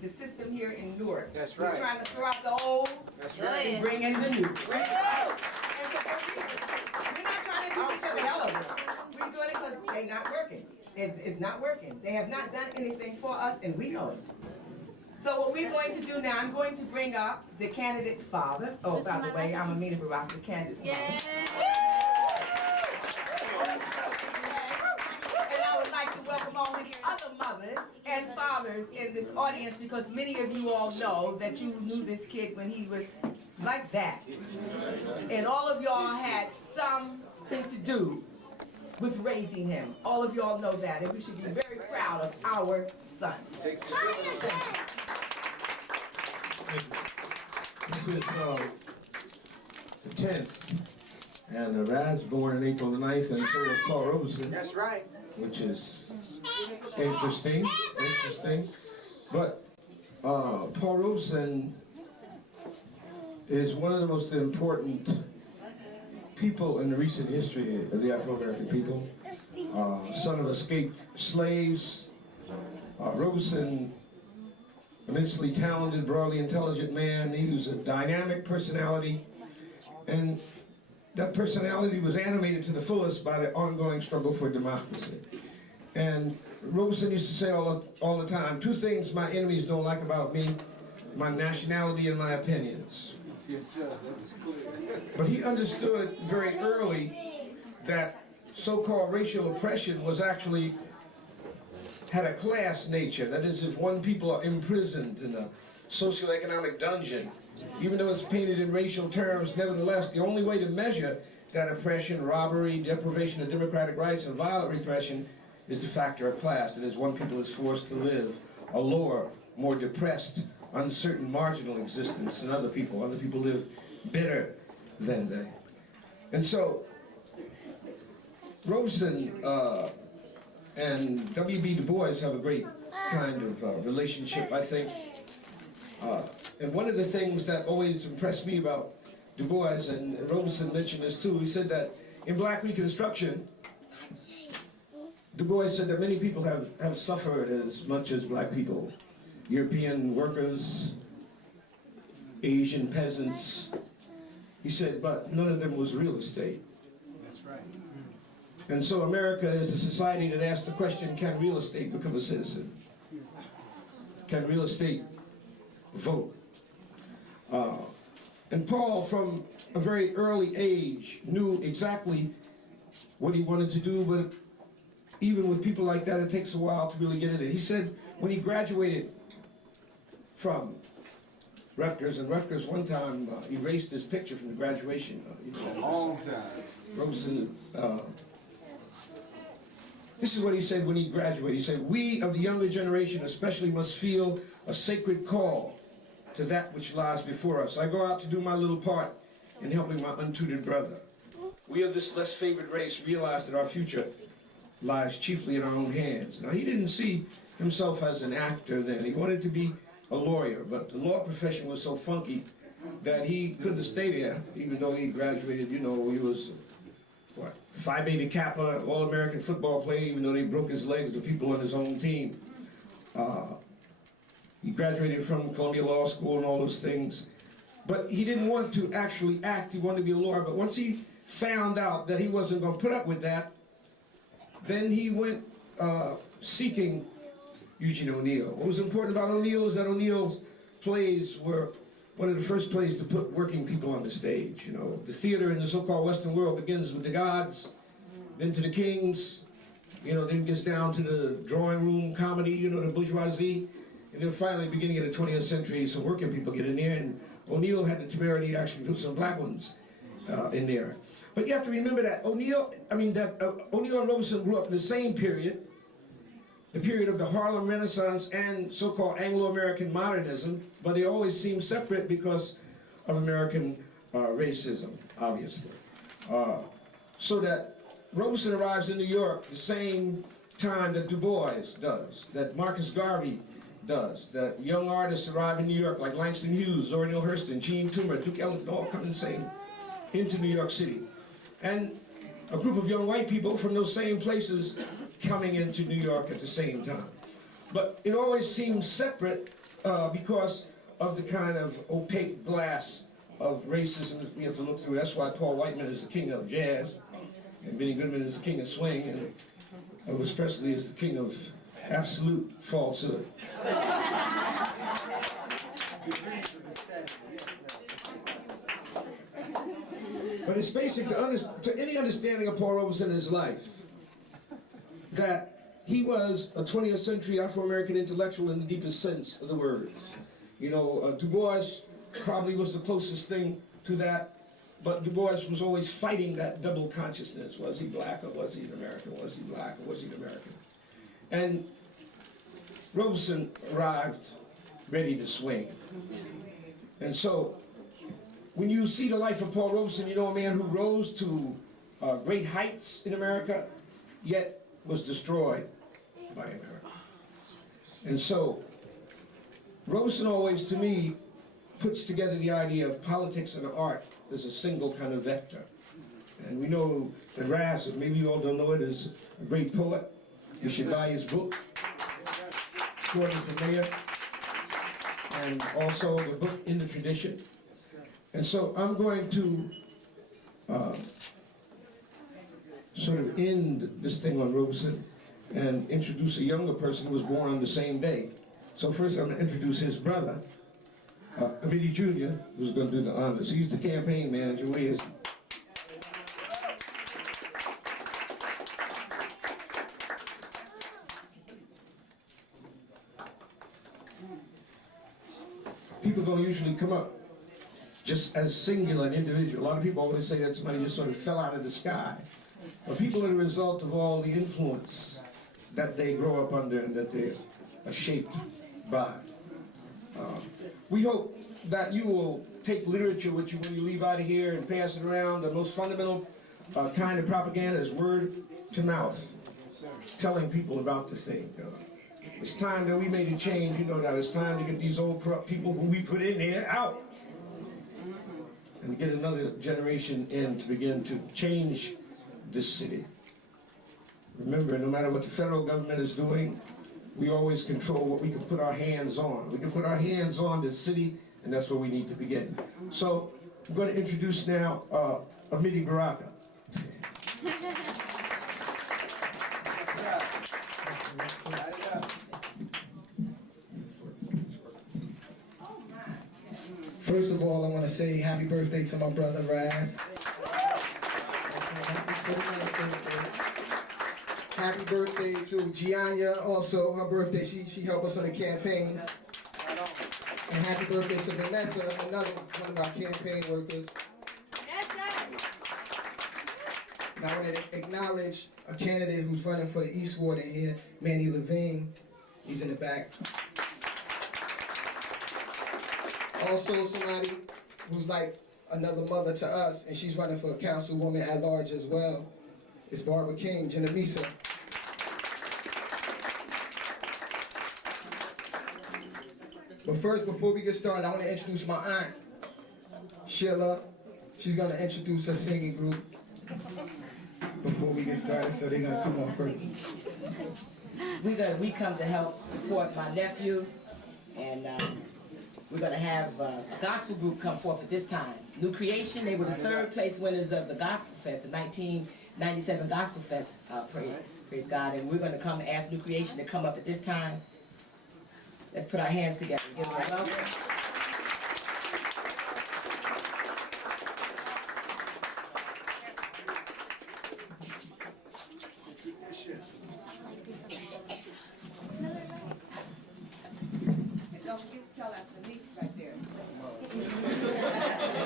the system here in Newark. That's right. We're trying to throw out the old. That's right. And bring in the new. We're not trying to do this for the hell of it. We're doing it because they're not working. It's not working. They have not done anything for us, and we know it. So what we're going to do now, I'm going to bring up the candidate's father. Oh, by the way, I'm Amina Baraka, the candidate's father. To welcome all these other mothers and fathers in this audience, because many of you all know that you knew this kid when he was like that. And all of y'all had something to do with raising him. All of y'all know that, and we should be very proud of our son. This is the 10th, and Ras born on April the 9th, and so was Paul Robeson. That's right. Which is interesting. But Paul Robeson is one of the most important people in the recent history of the Afro-American people. Son of escaped slaves. Robeson, immensely talented, broadly intelligent man. He was a dynamic personality, and that personality was animated to the fullest by the ongoing struggle for democracy. And Robeson used to say all the time, two things my enemies don't like about me: my nationality and my opinions. Yes, sir. That was clear. But he understood very early that so-called racial oppression was actually had a class nature. That is, if one people are imprisoned in a socioeconomic dungeon, even though it's painted in racial terms, nevertheless, the only way to measure that oppression, robbery, deprivation of democratic rights, and violent repression is the factor of class. That is, one people is forced to live a lower, more depressed, uncertain, marginal existence than other people. Other people live better than they. And so, Robeson and W.B. Du Bois have a great kind of relationship, I think. And one of the things that always impressed me about Du Bois, and Robeson mentioned this too, he said that in Black Reconstruction, Du Bois said that many people have suffered as much as Black people. European workers, Asian peasants. He said, but none of them was real estate. That's right. And so America is a society that asks the question, can real estate become a citizen? Can real estate vote? And Paul, from a very early age, knew exactly what he wanted to do, but even with people like that, it takes a while to really get it. He said when he graduated from Rutgers, and Rutgers one time erased his picture from the graduation. A long time. Robeson, this is what he said when he graduated. He said, we of the younger generation especially must feel a sacred call to that which lies before us. I go out to do my little part in helping my untutored brother. We of this less favored race realize that our future lies chiefly in our own hands. Now, he didn't see himself as an actor then. He wanted to be a lawyer, but the law profession was so funky that he couldn't stay there, even though he graduated. You know, he was, what, Phi Beta Kappa, All-American football player, even though they broke his legs, the people on his own team. He graduated from Columbia Law School and all those things. But he didn't want to actually act, he wanted to be a lawyer. But once he found out that he wasn't going to put up with that, then he went seeking Eugene O'Neill. What was important about O'Neill is that O'Neill's plays were one of the first plays to put working people on the stage. You know, the theater in the so-called Western world begins with the gods, then to the kings, you know, then gets down to the drawing room comedy, you know, the bourgeoisie, and then finally, beginning of the 20th century, some working people get in there, and O'Neill had the temerity to actually put some black ones in there. But you have to remember that O'Neill and Robeson grew up in the same period, the period of the Harlem Renaissance and so-called Anglo-American modernism, but they always seem separate because of American racism, obviously. So that Robeson arrives in New York the same time that Du Bois does, that Marcus Garvey does, that young artists arrive in New York like Langston Hughes, Zora Neale Hurston, Gene Toomer, Duke Ellington, all come into New York City. And a group of young white people from those same places coming into New York at the same time. But it always seems separate because of the kind of opaque glass of racism that we have to look through. That's why Paul Whiteman is the king of jazz, and Benny Goodman is the king of swing, and Elvis Presley is the king of absolute falsehood. But it's basic to any understanding of Paul Robeson in his life that he was a 20th century Afro-American intellectual in the deepest sense of the word. You know, Du Bois probably was the closest thing to that, but Du Bois was always fighting that double consciousness. Was he black or was he an American? Was he black or was he an American? And Robeson arrived ready to swing. And so, when you see the life of Paul Robeson, you know a man who rose to great heights in America, yet was destroyed by America. And so, Robeson always, to me, puts together the idea of politics and art as a single kind of vector. And we know that Ras, maybe you all don't know it, is a great poet. You should buy his book, According to the Mayor, and also the book In the Tradition. And so I'm going to sort of end this thing on Robeson and introduce a younger person who was born on the same day. So first I'm going to introduce his brother, Amity Jr., who's going to do the honors. He's the campaign manager. Where is he? People don't usually come up just as singular and individual. A lot of people always say that somebody just sort of fell out of the sky. But people are the result of all the influence that they grow up under and that they are shaped by. We hope that you will take literature with you when you leave out of here and pass it around. The most fundamental kind of propaganda is word to mouth, telling people about the thing. It's time that we made a change. You know that it's time to get these old corrupt people who we put in there out and get another generation in to begin to change this city. Remember, no matter what the federal government is doing, we always control what we can put our hands on. We can put our hands on this city, and that's where we need to begin. So I'm going to introduce now Bday Baraka. First of all, I want to say happy birthday to my brother, Ras. Happy birthday to Gianna, also her birthday. She helped us on the campaign. And happy birthday to Vanessa, another one of our campaign workers. And I want to acknowledge a candidate who's running for the East Ward in here, Manny Levine. He's in the back. Also somebody who's like another mother to us, and she's running for a councilwoman at large as well. It's Barbara King, Genovesa. But first, before we get started, I want to introduce my aunt, Sheila. She's going to introduce her singing group before we get started, so they're going to come on first. We come to help support my nephew, and we're going to have a gospel group come forth at this time. New Creation, they were the third place winners of the Gospel Fest, the 1997 Gospel Fest, praise God. And we're going to come and ask New Creation to come up at this time. Let's put our hands together and give them a welcome.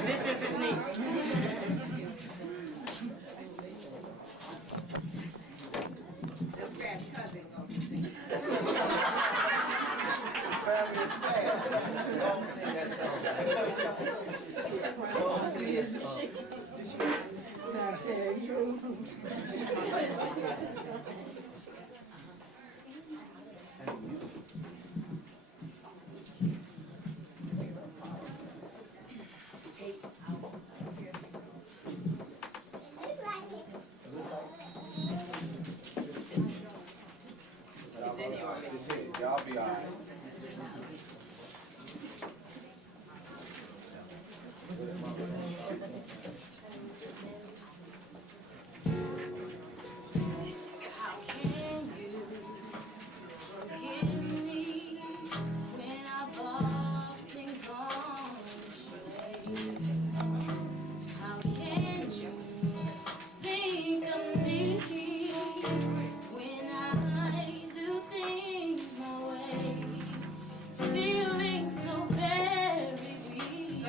This is his niece. Don't sing that song. Don't sing that song. Y'all be all right. How can you forgive me when I've often gone astray? How can you think of me when I do things my way, feeling so very weak?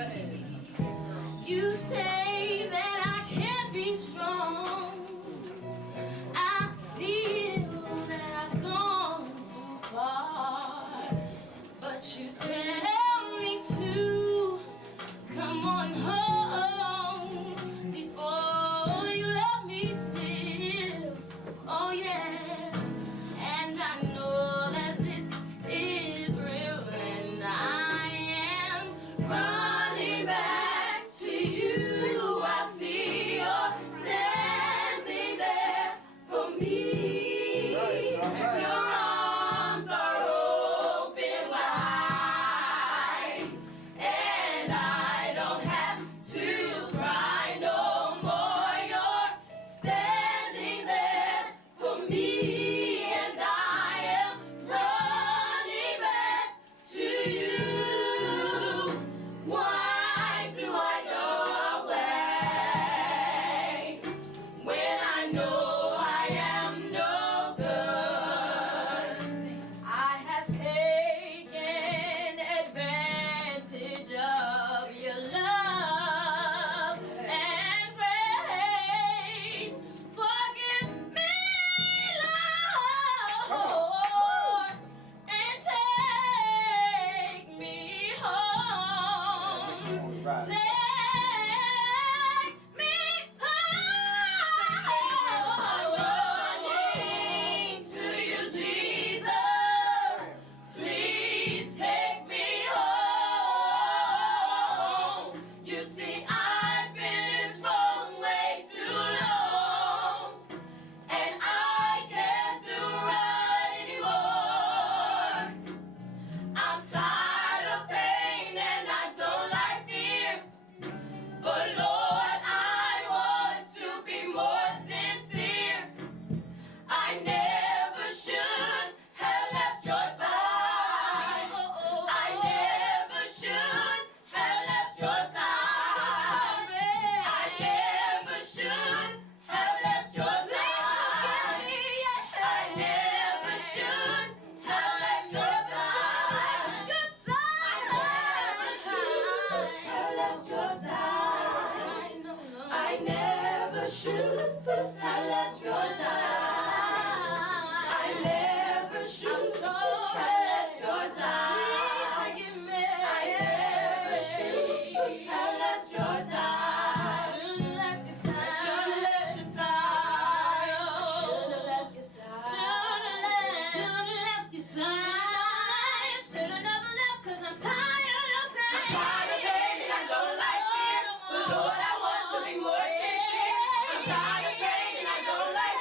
You say that I can't be strong. I feel that I've gone too far, but you tell me to come on home before you let me still. Oh yeah, and I know that this is real, and I am running back to you. I see you're standing there for me. Your arms are open wide, and I don't have to cry no more. You're standing there for me, and I am running back to you. Why do I go away when I know I am no good? I have taken advantage of your love and grace. Forgive me, Lord, and take me home. Right. Take me home. I'm running to you, Jesus. Please take me home. You see, I've been this wrong way too long, and I can't do right anymore. I'm tired of pain and I don't like fear. But Lord, I want to be more sincere. I never should have left your side. I never should have left your side. I never should have left your side. I never should have left your side. I never should have left your side. I never should have left your side. I never should have left your side. I never should have left your side. Should've left your side. Should've left your side. Should've left your side. Should've left your side. Should've never left, 'cause I'm tired of pain. I'm tired of pain and I don't like fear. But Lord, I want to be more sincere. I'm tired of pain and I don't like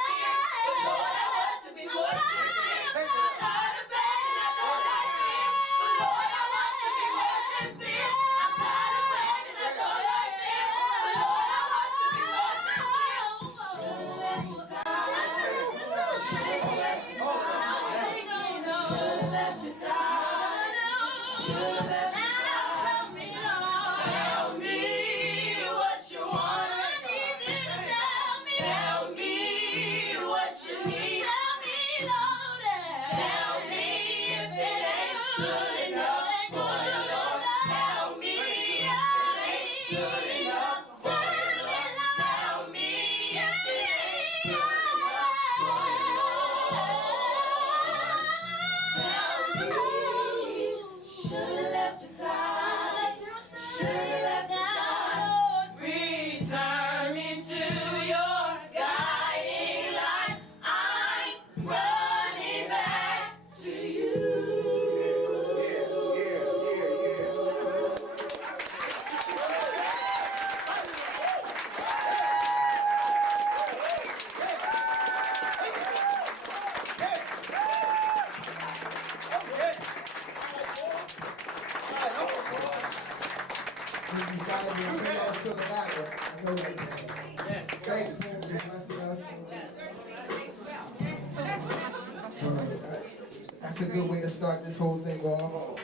everybody will bring us to the latter. I know that. Yes. Thank you for blessing us. That's a good way to start this whole thing off.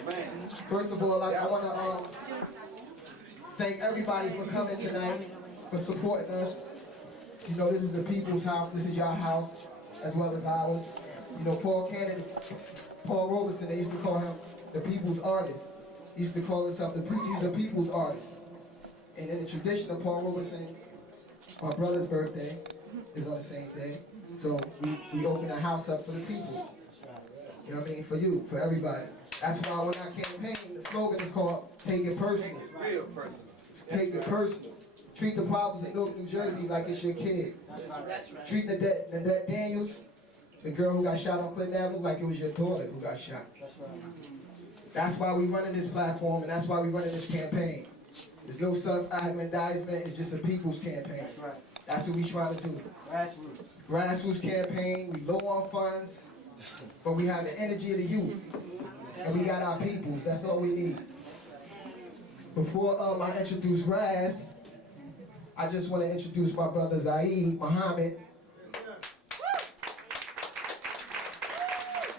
First of all, I want to thank everybody for coming tonight, for supporting us. You know, this is the people's house. This is your house, as well as ours. You know, Paul Robeson, they used to call him the people's artist. He used to call himself he's a people's artist. And in the tradition of Paul Robeson, our brother's birthday is on the same day. So we open the house up for the people. You know what I mean? For you, for everybody. That's why when I campaign, the slogan is called Take It Personal. Real personal. Take it personal. Treat the problems in Newark, New Jersey like it's your kid. Treat the Daniels, the girl who got shot on Clinton Avenue, like it was your daughter who got shot. That's why we running this platform, and that's why we running this campaign. There's no self-aggrandizement, it's just a people's campaign. That's what we trying to do. Grassroots campaign, we low on funds, but we have the energy of the youth. And we got our people, that's all we need. Before I introduce Ras, I just want to introduce my brother Zaid Muhammad.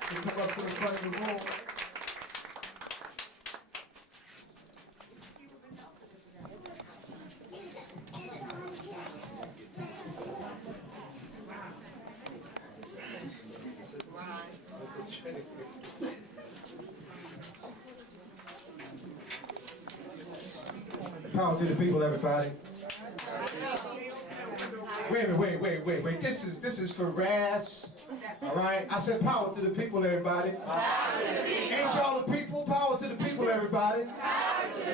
He'll come up to the front of the room. Power to the people, everybody. Wait. This is for Ras. All right. I said power to the people, everybody. Ain't y'all the people? Power to the people, everybody.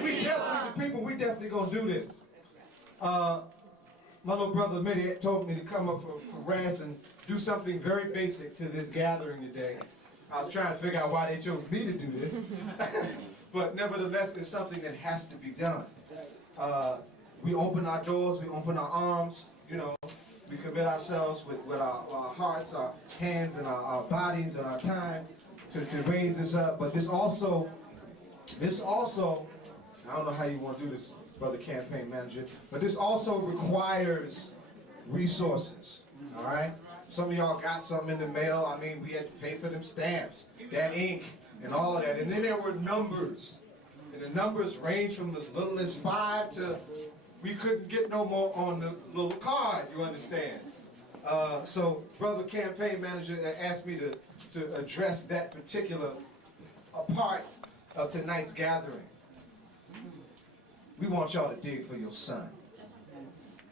We definitely the people. We definitely gonna do this. My little brother Mitty told me to come up for Ras and do something very basic to this gathering today. I was trying to figure out why they chose me to do this, but nevertheless, it's something that has to be done. We open our doors, we open our arms, you know, we commit ourselves with our hearts, our hands, and our bodies, and our time to raise this up. But this also, I don't know how you want to do this, brother campaign manager, but this also requires resources, all right? Some of y'all got something in the mail. I mean, we had to pay for them stamps, that ink, and all of that. And then there were numbers. And the numbers range from as little as 5 to we couldn't get no more on the little card, you understand? So brother campaign manager asked me to address that particular part of tonight's gathering. We want y'all to dig for your son.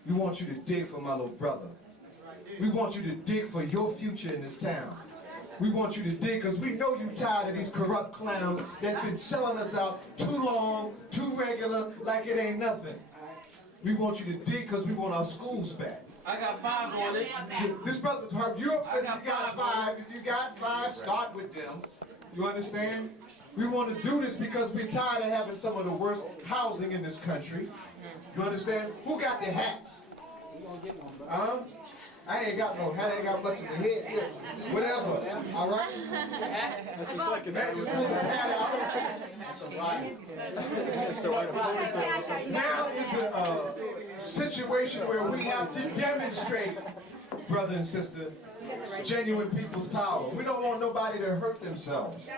We want you to dig for my little brother. We want you to dig for your future in this town. We want you to dig because we know you're tired of these corrupt clowns that been selling us out too long, too regular, like it ain't nothing. We want you to dig because we want our schools back. I got 5 on it. This brother's hurt. Europe says you got 5. If you got 5, start with them. You understand? We want to do this because we're tired of having some of the worst housing in this country. You understand? Who got the hats? Huh? I ain't got no hat, I ain't got much of a head. Whatever. All right? That's your second. Man, just pull his hat out. Now is a situation where we have to demonstrate, brother and sister, genuine people's power. We don't want nobody to hurt themselves.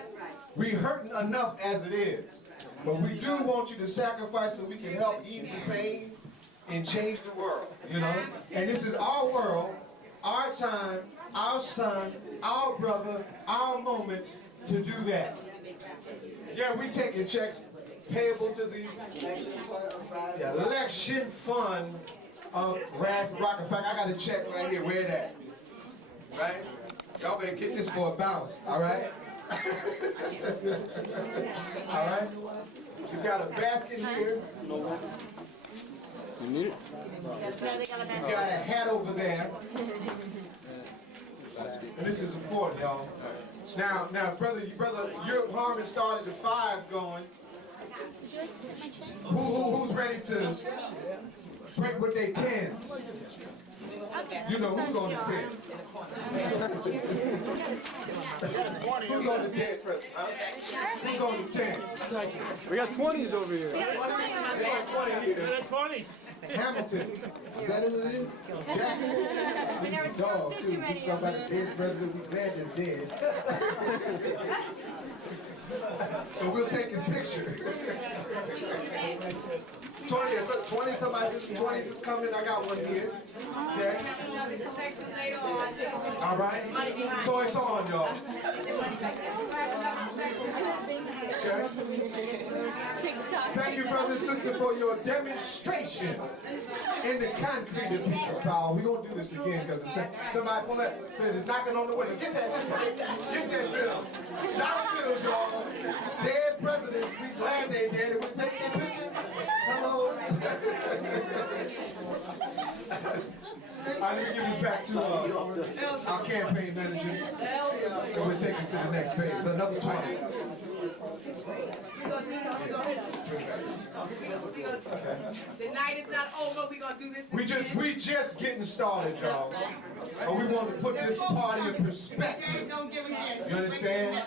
We're hurting enough as it is. But we do want you to sacrifice so we can help ease the pain and change the world, you know? And this is our world, our time, our son, our brother, our moment to do that. Yeah, we taking checks payable to the election fund of Ras Baraka. In fact, I got a check right here. Where that? Right? Y'all better get this for a bounce, all right? All right? So you got a basket here. You need it? You got a hat over there. And this is important, y'all. Now, brother, your Harmon started the 5s going. Who's ready to break with their 10s? You know who's on the 10. Who's on the 10? Who's on the 10? We got 20s over here. We got 20s. Hamilton. Is that who it is? Jackson? He's a dog, too. He's talking about the dead president. We glad that's dead. And we'll take his picture. 20, somebody says 20s is coming. I got one here. Okay. All right. So it's on, y'all. Okay. Thank you, brother and sister, for your demonstration in the concrete of people's power. We're going to do this again because somebody pull that, is knocking on the window. Get that bill. Dollar bills, y'all. Dead presidents. We glad they dead. We'll take their pictures. Hello. All right, let me give this back to our campaign manager. And we'll take us to the next phase. Another 20. The night is not over. We're gonna do this. We just getting started, y'all. And we want to put this party in perspective. You understand?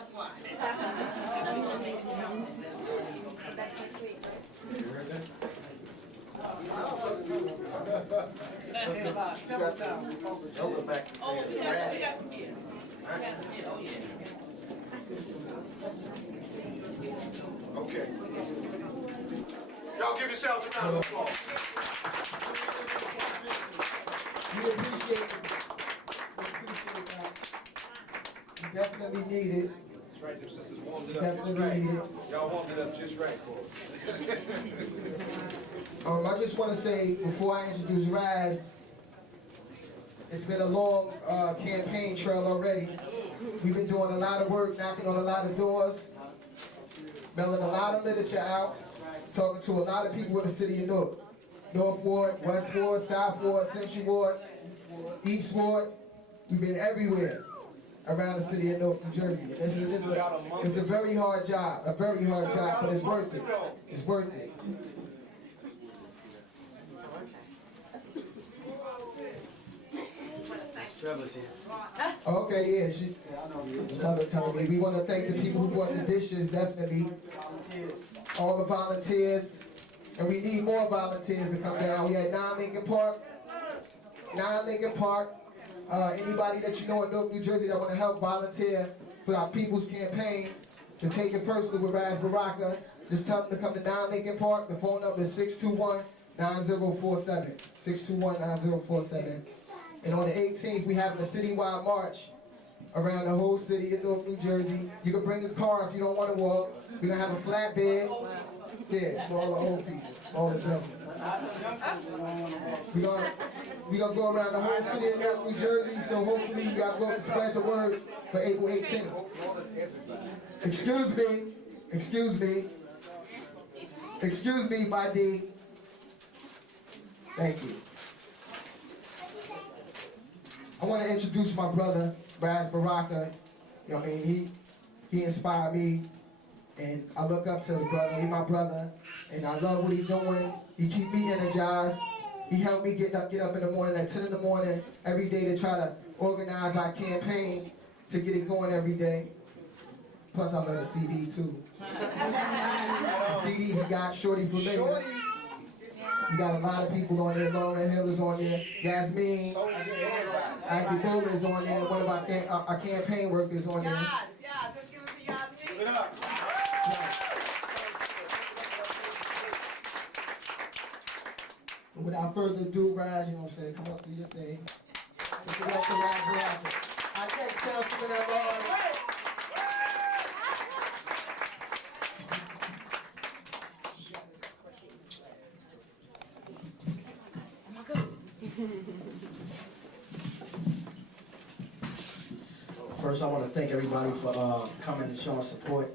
Okay. Y'all give yourselves a round of applause. We appreciate it. We definitely need it. That's right, your sisters warmed it up just Definitely right. need it. Y'all warmed it up just right for us. I just want to say, before I introduce Raz, it's been a long campaign trail already. We've been doing a lot of work, knocking on a lot of doors, mailing a lot of literature out, talking to a lot of people in the city of Newark. North Ward, West Ward, South Ward, Central Ward, East Ward. We've been everywhere around the city of Newark, New Jersey. It's a very hard job, but it's worth it. It's worth it. Okay, yeah, she, mother told me. We want to thank the people who brought the dishes, definitely. All the volunteers. And we need more volunteers to come down. We had 9 Lincoln Park. Anybody that you know in Newark, New Jersey that want to help volunteer for our People's Campaign to take it personal with Ras Baraka, just tell them to come to 9 Lincoln Park. The phone number is 621-9047. 621-9047. And on the 18th, we're having a citywide march around the whole city of Newark, New Jersey. You can bring a car if you don't want to walk. We're going to have a flatbed. Yeah, for all the old people, all the gentlemen. We're going to go around the whole city of Newark, New Jersey, so hopefully you guys go spread the word for April 18th. Excuse me, Bday. Thank you. I want to introduce my brother, Ras Baraka. You know what I mean? He inspired me, and I look up to the brother. He's my brother, and I love what he's doing. He keeps me energized. He helped me get up in the morning at 10 in the morning every day to try to organize our campaign to get it going every day. Plus, I love the CD too. The CD he got, Shorty Familiar. We got a lot of people on there. Lauren Hill is on there. Yasmin. Aggie Buller is on there. One of our campaign workers on there. Yes, let's give it to Yasmin. Give it up. Without further ado, Raz, you know what I'm saying, come up to your thing. Let's get up to Ras Baraka. Our next councilman at large. First, I want to thank everybody for coming and showing support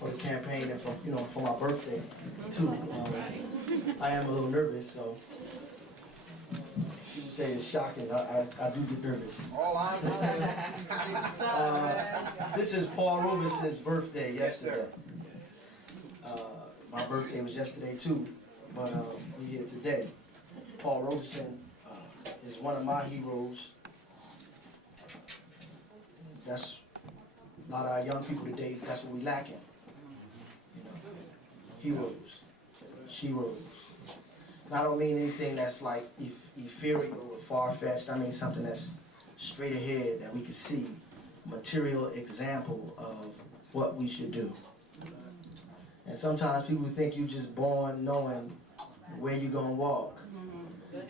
for the campaign and for my birthday too. I am a little nervous, so people say it's shocking. I do get nervous. This is Paul Robeson's birthday yesterday. My birthday was yesterday too, but we're here today. Paul Robeson is one of my heroes. That's a lot of our young people today, that's what we lacking. You know, heroes, sheroes. And I don't mean anything that's like ethereal or far-fetched. I mean something that's straight ahead that we can see, material example of what we should do. And sometimes people think you're just born knowing where you're gonna walk,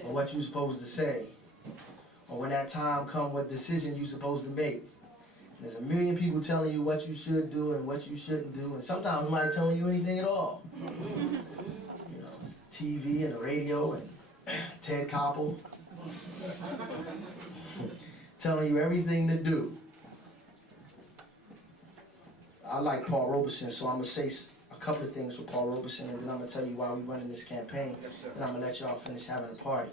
or what you're supposed to say, or when that time comes, what decision you're supposed to make. There's a million people telling you what you should do and what you shouldn't do, and sometimes nobody telling you anything at all. You know, TV and the radio and Ted Koppel telling you everything to do. I like Paul Robeson, so I'm gonna say a couple of things for Paul Robeson, and then I'm gonna tell you why we're running this campaign, and I'm gonna let y'all finish having the party.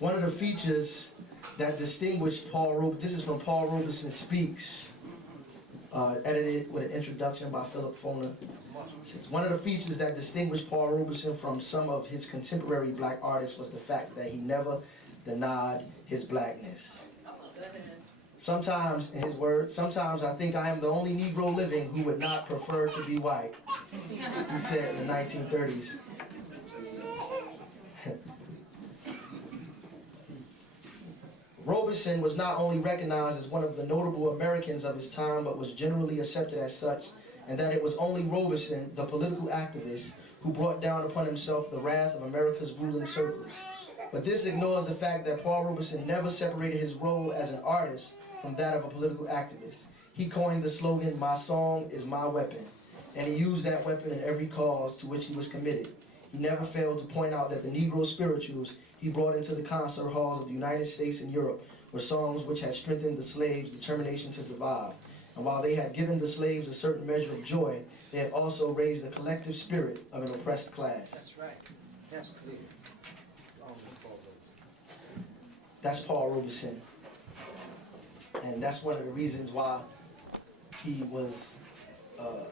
One of the features that distinguished Paul Robeson, this is from Paul Robeson Speaks, edited with an introduction by Philip Foner. One of the features that distinguished Paul Robeson from some of his contemporary black artists was the fact that he never denied his blackness. Sometimes, in his words, sometimes I think I am the only Negro living who would not prefer to be white, he said in the 1930s. Robeson was not only recognized as one of the notable Americans of his time, but was generally accepted as such, and that it was only Robeson, the political activist, who brought down upon himself the wrath of America's ruling circles. But this ignores the fact that Paul Robeson never separated his role as an artist from that of a political activist. He coined the slogan, "My song is my weapon," and he used that weapon in every cause to which he was committed. He never failed to point out that the Negro spirituals he brought into the concert halls of the United States and Europe were songs which had strengthened the slaves' determination to survive. And while they had given the slaves a certain measure of joy, they had also raised the collective spirit of an oppressed class. That's right. That's clear. That's Paul Robeson. And that's one of the reasons why he was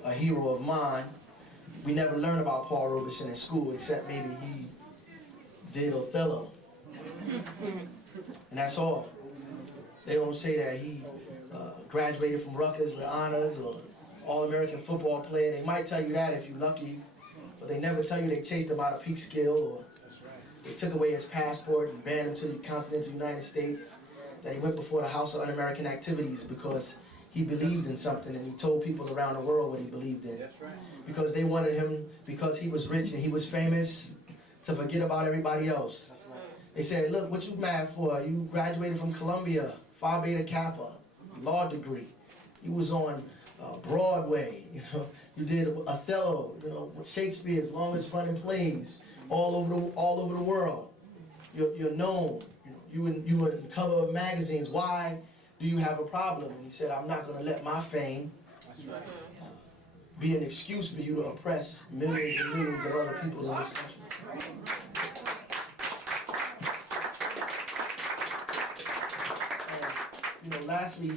a hero of mine. We never learned about Paul Robeson in school, except maybe he did Othello. And that's all. They don't say that he graduated from Rutgers with honors or All-American football player. They might tell you that if you're lucky, but they never tell you they chased him out of Peekskill, or they took away his passport and banned him to the continental United States, that he went before the House of Un-American Activities because he believed in something, and he told people around the world what he believed in. That's right. Because they wanted him, because he was rich and he was famous, to forget about everybody else. That's right. They said, look, what you mad for? You graduated from Columbia, Phi Beta Kappa, law degree. You was on Broadway, you know. You did Othello, you know, Shakespeare's longest running plays all over the world. You're known. You were in the cover of magazines. Why do you have a problem? And he said, I'm not going to let my fame be an excuse for you to oppress millions and millions of other people in this country. And, lastly,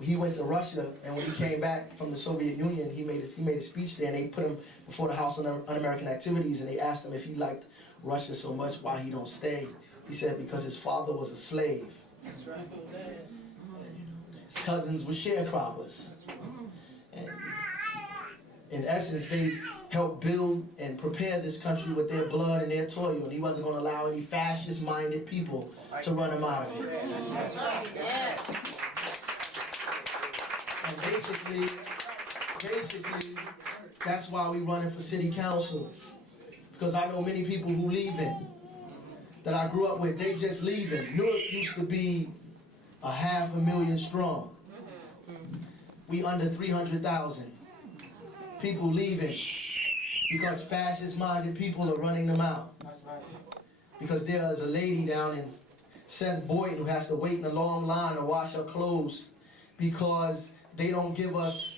he went to Russia, and when he came back from the Soviet Union, he made a speech there, and they put him before the House of Un-American Activities, and they asked him if he liked Russia so much, why he don't stay. He said because his father was a slave. That's right. His cousins were sharecroppers. And in essence, they helped build and prepare this country with their blood and their toil, and he wasn't going to allow any fascist-minded people to run him out of it. And basically, that's why we're running for city council. Because I know many people who leaving, that I grew up with, they just leaving. Newark used to be 500,000 strong. We under 300,000 people leaving because fascist-minded people are running them out. Because there is a lady down in Seth Boynton who has to wait in a long line to wash her clothes because they don't give us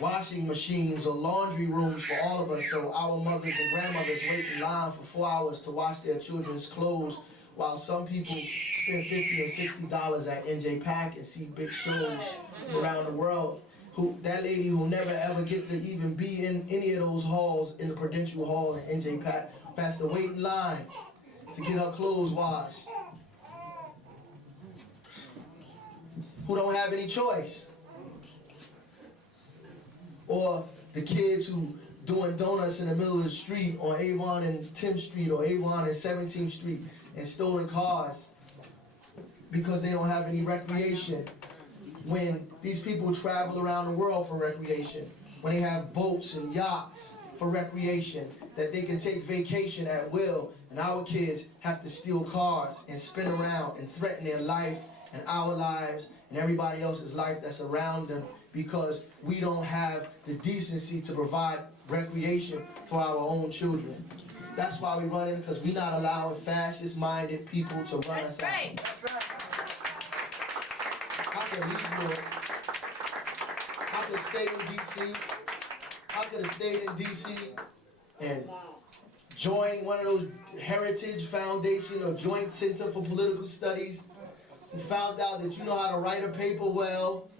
washing machines or laundry rooms for all of us, so our mothers and grandmothers wait in line for 4 hours to wash their children's clothes, while some people spend $50 and $60 at NJ Pack and see big shows around the world. That lady who never ever get to even be in any of those halls, in the Prudential Hall and NJ Pack, has to wait in line to get her clothes washed. who don't have any choice. Or the kids who doing donuts in the middle of the street on Avon and 10th Street or Avon and 17th Street and stolen cars because they don't have any recreation. When these people travel around the world for recreation, when they have boats and yachts for recreation, that they can take vacation at will, and our kids have to steal cars and spin around and threaten their life and our lives and everybody else's life that's around them because we don't have the decency to provide recreation for our own children. That's why we're running, because we're not allowing fascist-minded people to run us out. That's right. I could leave Newark. I could stay in D.C. I could have stayed in D.C. and joined one of those Heritage Foundation or Joint Center for Political Studies and found out that you know how to write a paper well,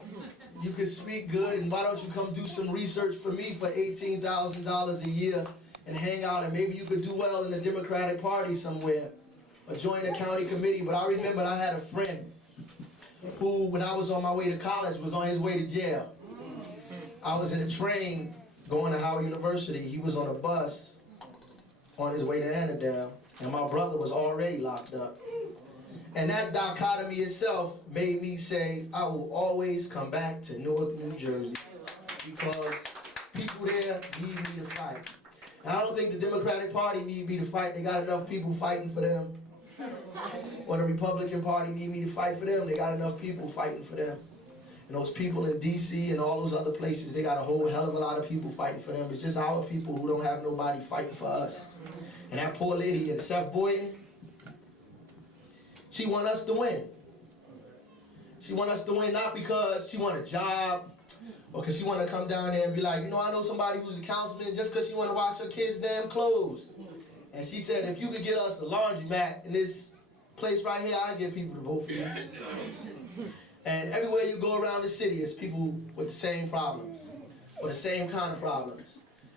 you can speak good, and why don't you come do some research for me for $18,000 a year and hang out, and maybe you could do well in the Democratic Party somewhere or join the county committee. But I remembered I had a friend who, when I was on my way to college, was on his way to jail. I was in a train going to Howard University. He was on a bus on his way to Annandale, and my brother was already locked up. And that dichotomy itself made me say, I will always come back to Newark, New Jersey, because people there need me to fight. And I don't think the Democratic Party need me to fight. They got enough people fighting for them. Or the Republican Party need me to fight for them. They got enough people fighting for them. And those people in D.C. and all those other places, they got a whole hell of a lot of people fighting for them. It's just our people who don't have nobody fighting for us. And that poor lady in Seth Boyden, she want us to win. She want us to win not because she want a job or because she want to come down there and be like, you know, I know somebody who's a councilman, just because she want to wash her kids' damn clothes. And she said, if you could get us a laundromat in this place right here, I'd get people to vote for you. And everywhere you go around the city, it's people with the same problems, or the same kind of problems.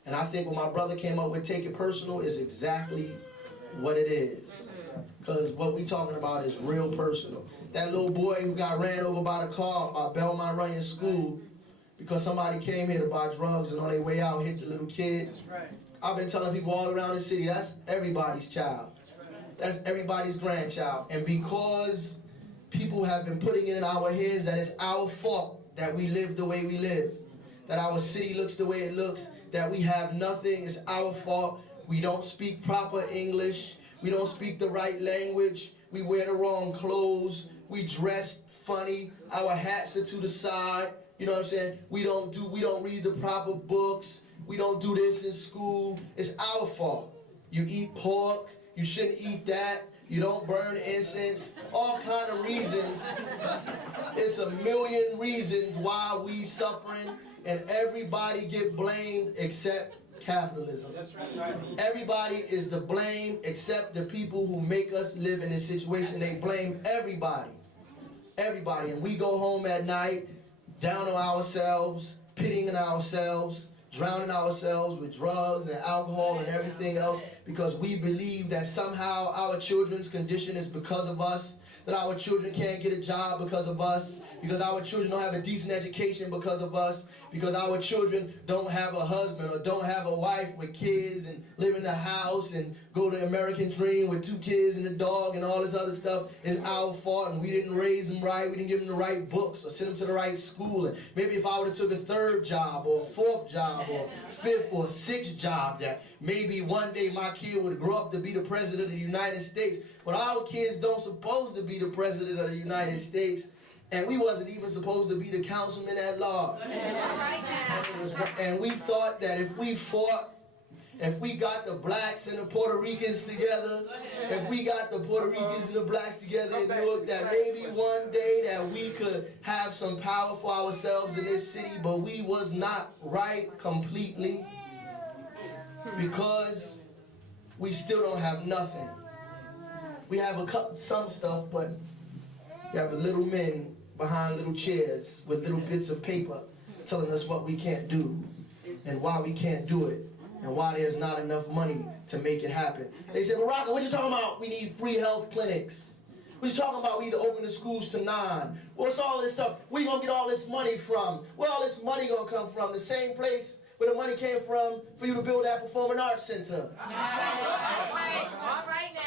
And I think what my brother came up with, Take It Personal, is exactly what it is. Because what we talking about is real personal. That little boy who got ran over by the car by Belmont Runyon School because somebody came here to buy drugs and on their way out hit the little kid. That's right. I've been telling people all around the city, that's everybody's child. That's everybody's grandchild. And because people have been putting it in our heads that it's our fault that we live the way we live, that our city looks the way it looks, that we have nothing, it's our fault. We don't speak proper English. We don't speak the right language. We wear the wrong clothes. We dress funny. Our hats are to the side. You know what I'm saying? We don't read the proper books. We don't do this in school. It's our fault. You eat pork. You shouldn't eat that. You don't burn incense. All kind of reasons. It's a million reasons why we suffering, and everybody get blamed except capitalism. That's right. Everybody is to blame except the people who make us live in this situation. They blame everybody. Everybody. And we go home at night, down on ourselves, pitying ourselves, drowning ourselves with drugs and alcohol and everything else because we believe that somehow our children's condition is because of us, that our children can't get a job because of us, because our children don't have a decent education because of us, because our children don't have a husband or don't have a wife with kids and live in the house and go to American Dream with 2 kids and a dog and all this other stuff is our fault, and we didn't raise them right, we didn't give them the right books or send them to the right school. And maybe if I would have took a 3rd job or a 4th job or 5th or 6th job, that maybe one day my kid would grow up to be the president of the United States. But our kids don't supposed to be the president of the United States. And we wasn't even supposed to be the councilman at large. And we thought that if we fought, if we got the blacks and the Puerto Ricans together, if we got the Puerto Ricans and the blacks together in Newark, that maybe one day that we could have some power for ourselves in this city, but we was not right completely because we still don't have nothing. We have some stuff, but we have little men behind little chairs with little bits of paper telling us what we can't do and why we can't do it and why there's not enough money to make it happen. They said, Baraka, what are you talking about? We need free health clinics. What you talking about? We need to open the schools to 9. What's all this stuff? Where you gonna get all this money from? Where all this money gonna come from? The same place where the money came from for you to build that performing arts center.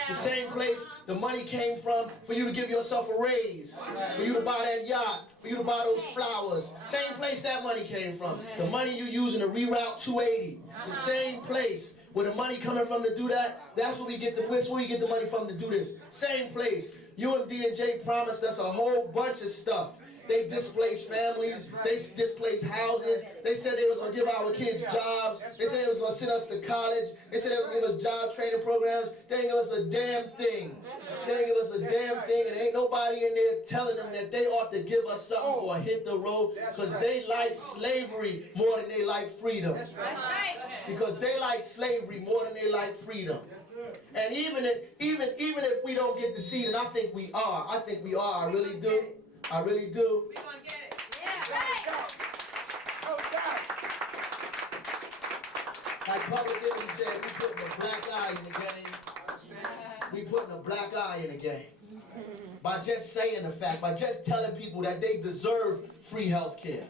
The same place the money came from for you to give yourself a raise, for you to buy that yacht, for you to buy those flowers. Same place that money came from. The money you using to reroute 280. The same place where the money coming from to do that. That's where we get the money from to do this. Same place. UMD&J promised us a whole bunch of stuff. They displaced families, they displaced houses, they said they was going to give our kids jobs, they said they was going to send us to college, they said they was going to give us job training programs. They didn't give us a damn thing. They didn't give us a damn thing, and ain't nobody in there telling them that they ought to give us something or hit the road, because they like slavery more than they like freedom. Because they like slavery more than they like freedom. And even if we don't get the seat, and I think we are, I really do. I really do. We're going to get it. Like Public Enemy said, we putting a black eye in the game. We putting a black eye in the game. By just saying the fact, by just telling people that they deserve free health care.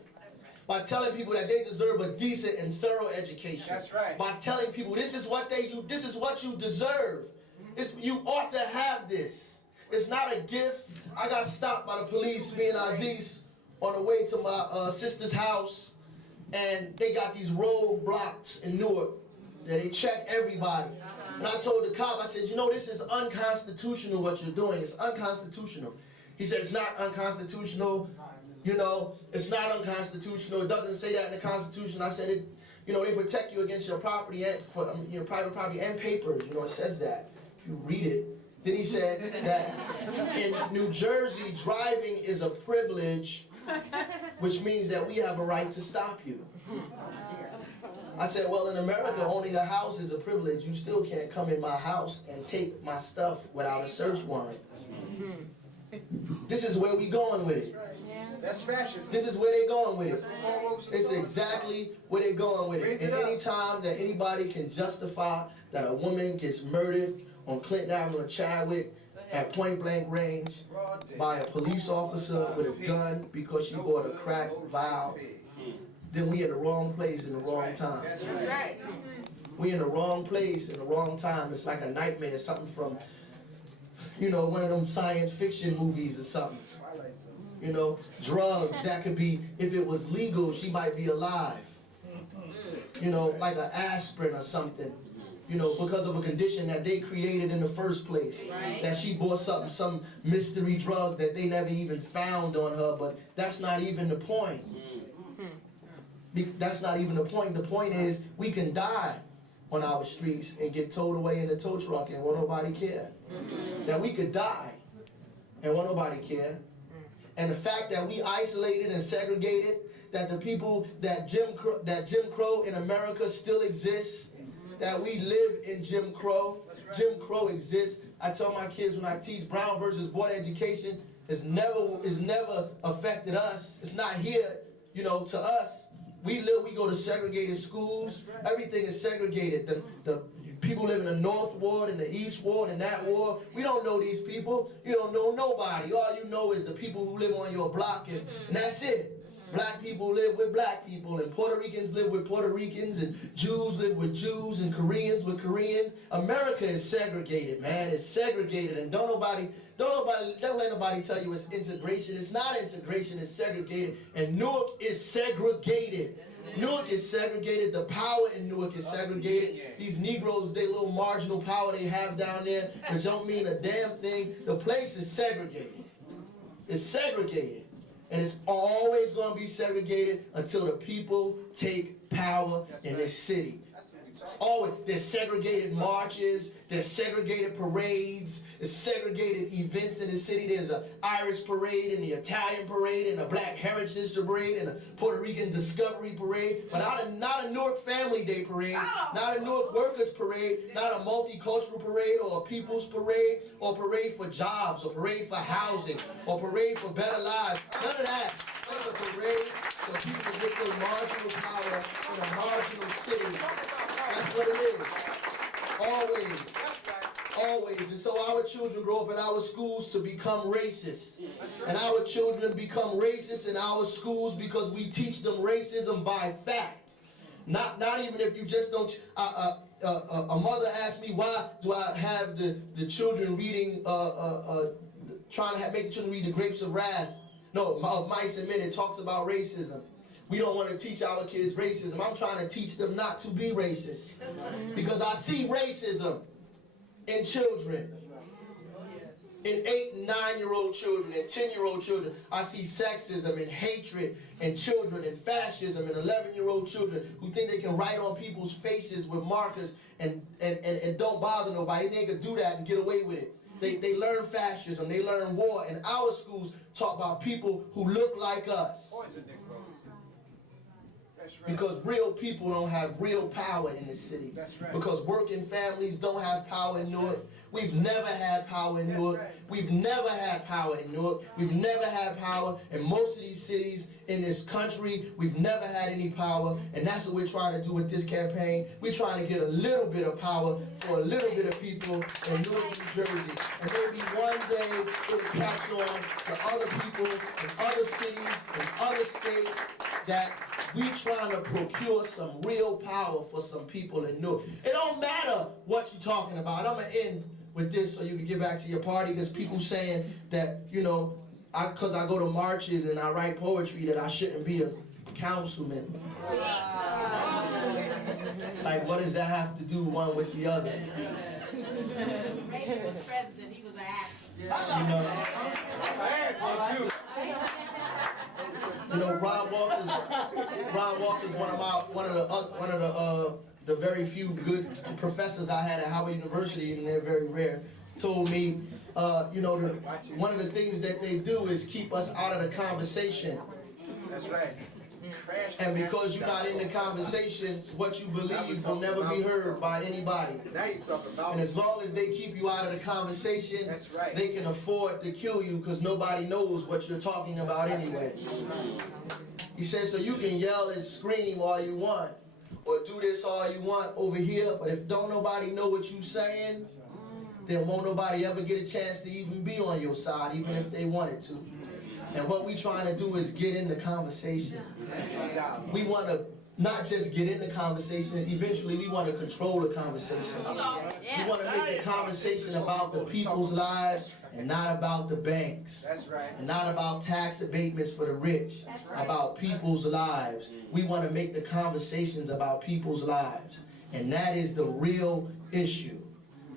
By telling people that they deserve a decent and thorough education. That's right. By telling people this is what they do, this is what you deserve. You ought to have this. It's not a gift. I got stopped by the police, me and Aziz, on the way to my sister's house, and they got these roadblocks in Newark that they check everybody. And I told the cop, I said, you know, this is unconstitutional what you're doing. It's unconstitutional. He said, it's not unconstitutional. You know, it's not unconstitutional. It doesn't say that in the Constitution. I said, they protect you against your property and for your private property and papers. You know, it says that. If you read it. Then he said that in New Jersey, driving is a privilege, which means that we have a right to stop you. I said, well, in America, owning a house is a privilege. You still can't come in my house and take my stuff without a search warrant. This is where we going with it. That's fascism. This is where they're going with it. It's exactly where they're going with it. And any time that anybody can justify that a woman gets murdered on Clinton Avenue in Chadwick at point blank range by a police officer with a gun because she bought a crack vial, then we in the wrong place in the wrong time. That's right. We in the wrong place in the wrong time. It's like a nightmare, something from, one of them science fiction movies or something. Drugs, that could be, if it was legal, she might be alive. Like an aspirin or something. Because of a condition that they created in the first place. Right. That she bought some mystery drug that they never even found on her, but that's not even the point. That's not even the point. The point is, we can die on our streets and get towed away in the tow truck and won't nobody care. That we could die and won't nobody care. And the fact that we isolated and segregated, that the people, that Jim Crow in America still exists, that we live in Jim Crow. Jim Crow exists. I tell my kids when I teach Brown versus Board education, it's never affected us. It's not here, to us. We go to segregated schools. Everything is segregated. The people live in the North Ward and the East Ward and that ward. We don't know these people. You don't know nobody. All you know is the people who live on your block, and that's it. Black people live with black people, and Puerto Ricans live with Puerto Ricans, and Jews live with Jews, and Koreans with Koreans. America is segregated, man. It's segregated, and don't let nobody tell you it's integration. It's not integration. It's segregated, and Newark is segregated. Newark is segregated. The power in Newark is segregated. These Negroes, they little marginal power they have down there, which don't mean a damn thing. The place is segregated. It's segregated. And it's always going to be segregated until the people take power in this city. It's always, there's segregated marches, there's segregated parades, there's segregated events in the city. There's an Irish parade and the Italian parade and a Black Heritage parade and a Puerto Rican Discovery parade, but not a Newark Family Day parade, not a Newark Workers parade, not a multicultural parade or a people's parade or parade for jobs or parade for housing or parade for better lives. None of that. It's a parade so people can get their marginal power in a marginal city. That's what it is. Always. Always. And so our children grow up in our schools to become racist. And our children become racist in our schools because we teach them racism by fact. Not even if you just don't. A mother asked me, why do I have the children reading, trying to make the children read The Grapes of Wrath? No, of Mice and Men. It talks about racism. We don't want to teach our kids racism. I'm trying to teach them not to be racist. Because I see racism in children. In 8 and 9-year-old children, and 10-year-old children. I see sexism and hatred in children, and fascism in 11-year-old children who think they can write on people's faces with markers and don't bother nobody. They can do that and get away with it. They learn fascism, they learn war, and our schools talk about people who look like us. Because real people don't have real power in this city. That's right. Because working families don't have power in Newark. We've never had power in Newark. Right. We've never had power in Newark. We've never had power in most of these cities in this country. We've never had any power, and that's what we're trying to do with this campaign. We're trying to get a little bit of power for a little bit of people in Newark, New Jersey. And maybe one day it will catch on to other people in other cities, in other states, that we trying to procure some real power for some people in Newark. It don't matter what you're talking about. And I'm going to end with this so you can get back to your party, because people saying that, you know, because I go to marches and I write poetry, that I shouldn't be a councilman. Like, what does that have to do one with the other? Maybe he was president, he was an actor. You know, Ron Walters is one of the very few good professors I had at Howard University, and they're very rare. Told me, you know, one of the things that they do is keep us out of the conversation. That's right. And because you're not in the conversation, what you believe will never be heard by anybody. Now you're talking about. And as long as they keep you out of the conversation, That's right. they can afford to kill you, because nobody knows what you're talking about anyway. He says, so you can yell and scream all you want, or do this all you want over here, but if don't nobody know what you're saying, then won't nobody ever get a chance to even be on your side, even if they wanted to. And what we trying to do is get in the conversation. We want to not just get in the conversation, eventually we want to control the conversation. We want to make the conversation about the people's lives and not about the banks. That's right. And not about tax abatements for the rich, about people's lives. We want to make the conversations about people's lives. And that is the real issue.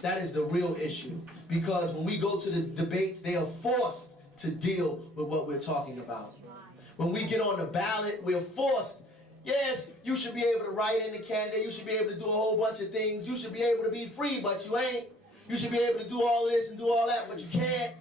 That is the real issue. Because when we go to the debates, they are forced to deal with what we're talking about. When we get on the ballot, we're forced. Yes, you should be able to write in the candidate. You should be able to do a whole bunch of things. You should be able to be free, but you ain't. You should be able to do all of this and do all that, but you can't.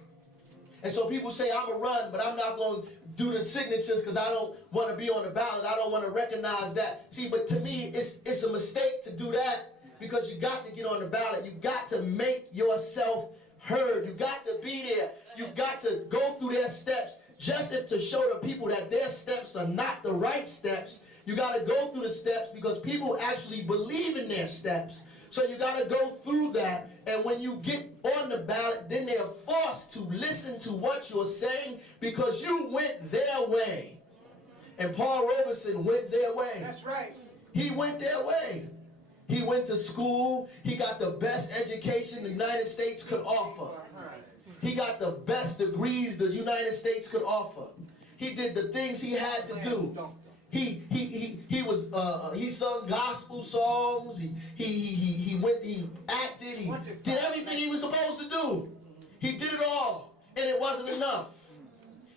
And so people say, I'm going to run, but I'm not going to do the signatures because I don't want to be on the ballot. I don't want to recognize that. See, but to me, it's a mistake to do that, because you got to get on the ballot. You got to make yourself heard. You got to be there. You got to go through their steps, just if to show the people that their steps are not the right steps. You got to go through the steps because people actually believe in their steps. So you got to go through that, and when you get on the ballot, then they're forced to listen to what you're saying because you went their way. And Paul Robeson went their way. That's right. He went their way. He went to school. He got the best education the United States could offer. He got the best degrees the United States could offer. He did the things he had to do. He sung gospel songs. He acted. He did everything he was supposed to do. He did it all, and it wasn't enough.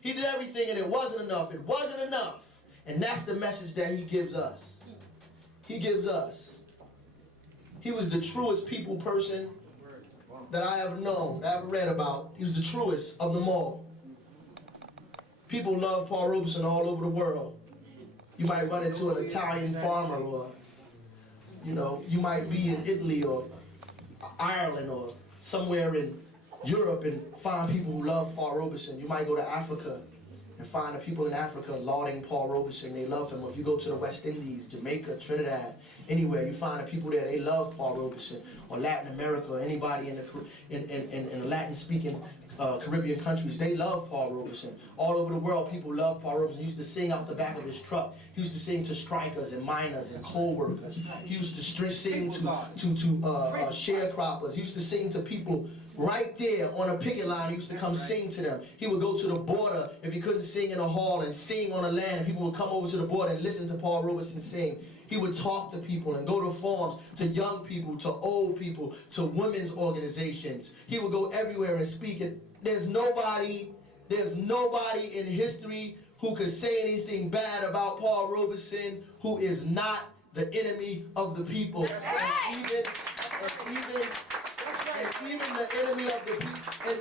He did everything, and it wasn't enough. It wasn't enough, and that's the message that he gives us. He gives us. He was the truest people person that I ever known, that I ever read about. He was the truest of them all. People love Paul Robeson all over the world. You might run into an Italian farmer, or, you know, you might be in Italy or Ireland or somewhere in Europe and find people who love Paul Robeson. You might go to Africa and find the people in Africa lauding Paul Robeson. They love him. If you go to the West Indies, Jamaica, Trinidad, anywhere, you find the people there, they love Paul Robeson. Or Latin America, or anybody in the Latin-speaking Caribbean countries, they love Paul Robeson. All over the world, people love Paul Robeson. He used to sing out the back of his truck. He used to sing to strikers and miners and coal workers. He used to sing to sharecroppers. He used to sing to people right there on a picket line. He used to come sing to them. He would go to the border if he couldn't sing in a hall and sing on the land. People would come over to the border and listen to Paul Robeson sing. He would talk to people and go to forums, to young people, to old people, to women's organizations. He would go everywhere and speak. And there's nobody in history who could say anything bad about Paul Robeson who is not the enemy of the people. And even the enemy of the people, and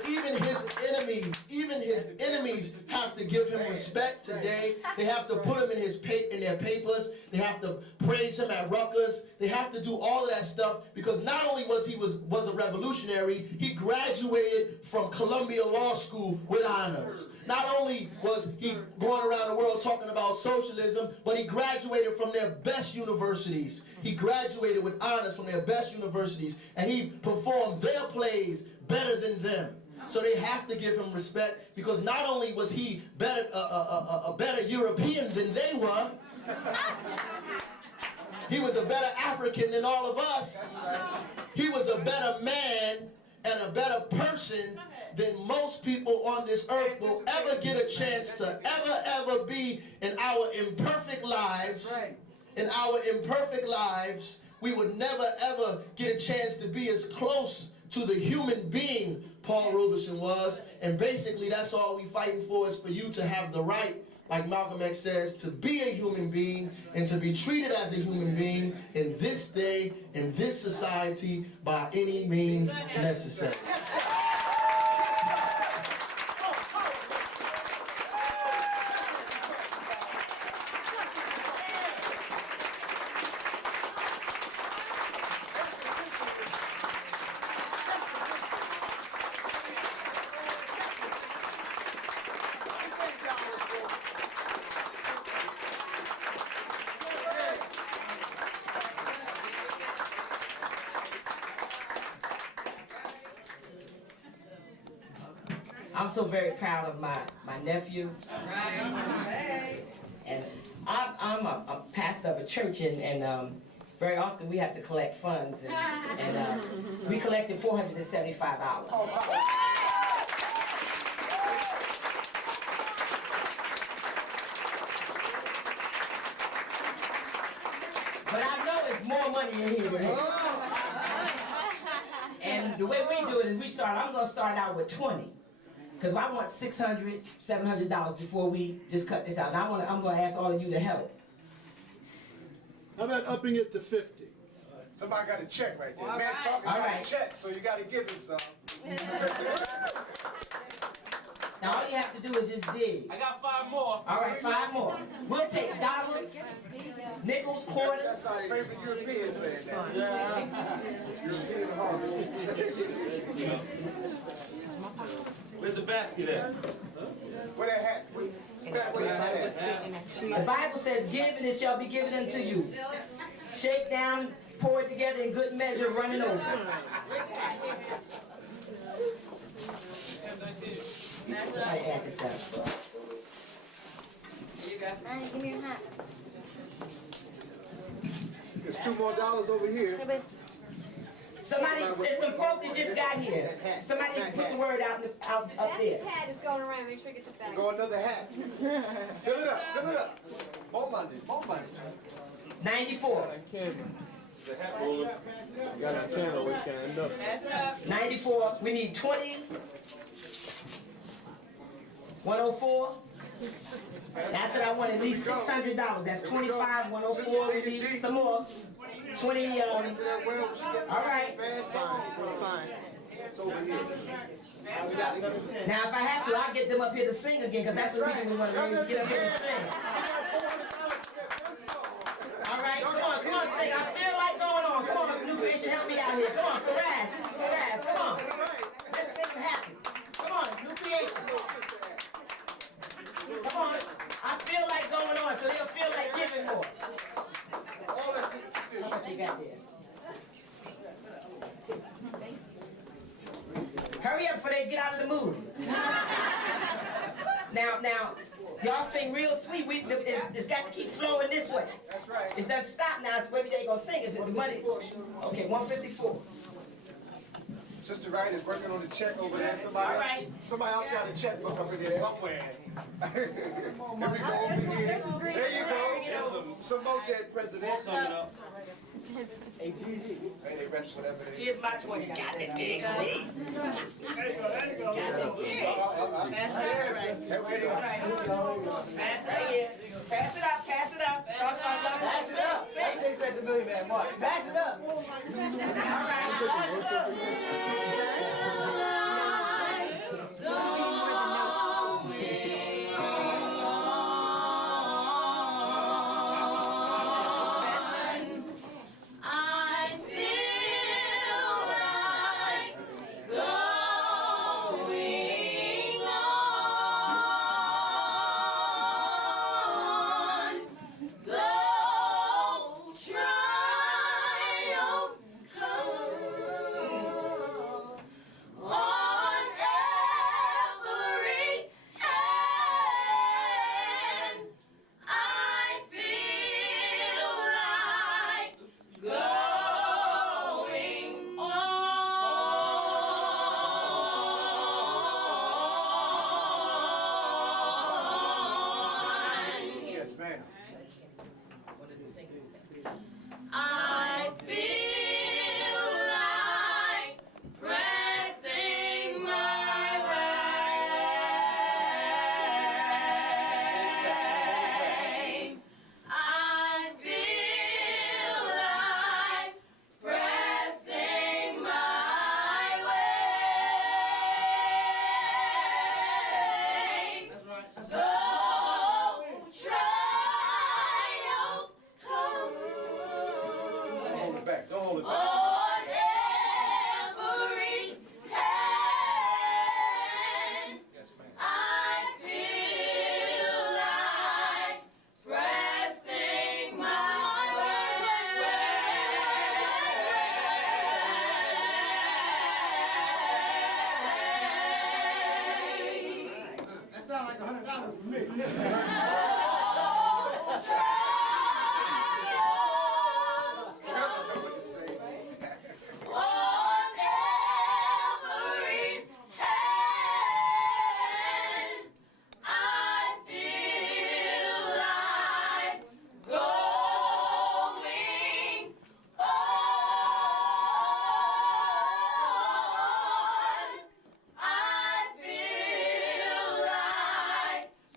even his enemies have to give him respect today. They have to put him in their papers. They have to praise him at Rutgers. They have to do all of that stuff because not only was he a revolutionary, he graduated from Columbia Law School with honors. Not only was he going around the world talking about socialism, but he graduated from their best universities. He graduated with honors from their best universities, and he performed their plays better than them. So they have to give him respect because not only was he better, a better European than they were, he was a better African than all of us. He was a better man and a better person than most people on this earth will ever get a chance to ever be in our imperfect lives. In our imperfect lives, we would never ever get a chance to be as close to the human being Paul Robeson was. And basically that's all we're fighting for, is for you to have the right, like Malcolm X says, to be a human being and to be treated as a human being in this day, in this society, by any means necessary. I'm so very proud of my nephew. And I'm a pastor of a church, and very often we have to collect funds, and we collected $475. But I know it's more money in here than this. And the way we do it is I'm going to start out with 20. Because I want $600, $700 before we just cut this out. And I'm going to ask all of you to help. How about upping it to 50? Somebody got a check right there. Man talking about a check, so you got to give him some. Now all you have to do is just dig. I got 5 more. All right, 5 more. We'll take dollars, nickels, quarters. That's our favorite European saying that. European heart. Where's the basket at? Where that hat? Where that hat at? The Bible says, give and it shall be given unto you. Shake down, pour it together in good measure, running over. Somebody add this up. Give me your hat. There's $2 more over here. Somebody, there's some folk that just got here. Somebody put the word out up there. This hat is going around. Make sure you get the bag. Go another hat. Fill it up, fill it up. More money, more money. 94. The hat roller. You got that candle, we stand up. 94. We need 20. 104. That's what I want, at least $600. That's 25, 104. We need some more. 20, all right. Fine. Now, if I have to, I'll get them up here to sing again, because that's the reason we want to get up here to sing. All right, come on, sing. I feel like going on. Come on, New Creation, help me out here. Come on, Ras. This is Ras. Come on. Let's make them happy. Come on, New Creation. Come on. Now, y'all sing real sweet. It's got to keep flowing this way. That's right. It doesn't stop now. Maybe they gonna sing if the money. Okay, 154. Sister Wright is working on the check over there. Somebody else got a checkbook up in there somewhere. Here we go over here. There you go. Some more dead presidents. Hey, GZ. Hey, they rest whatever they Here's my 20. Got it, big. There you go. Pass it up. Start. Pass it up. They said the Million Man Mark. Pass it up.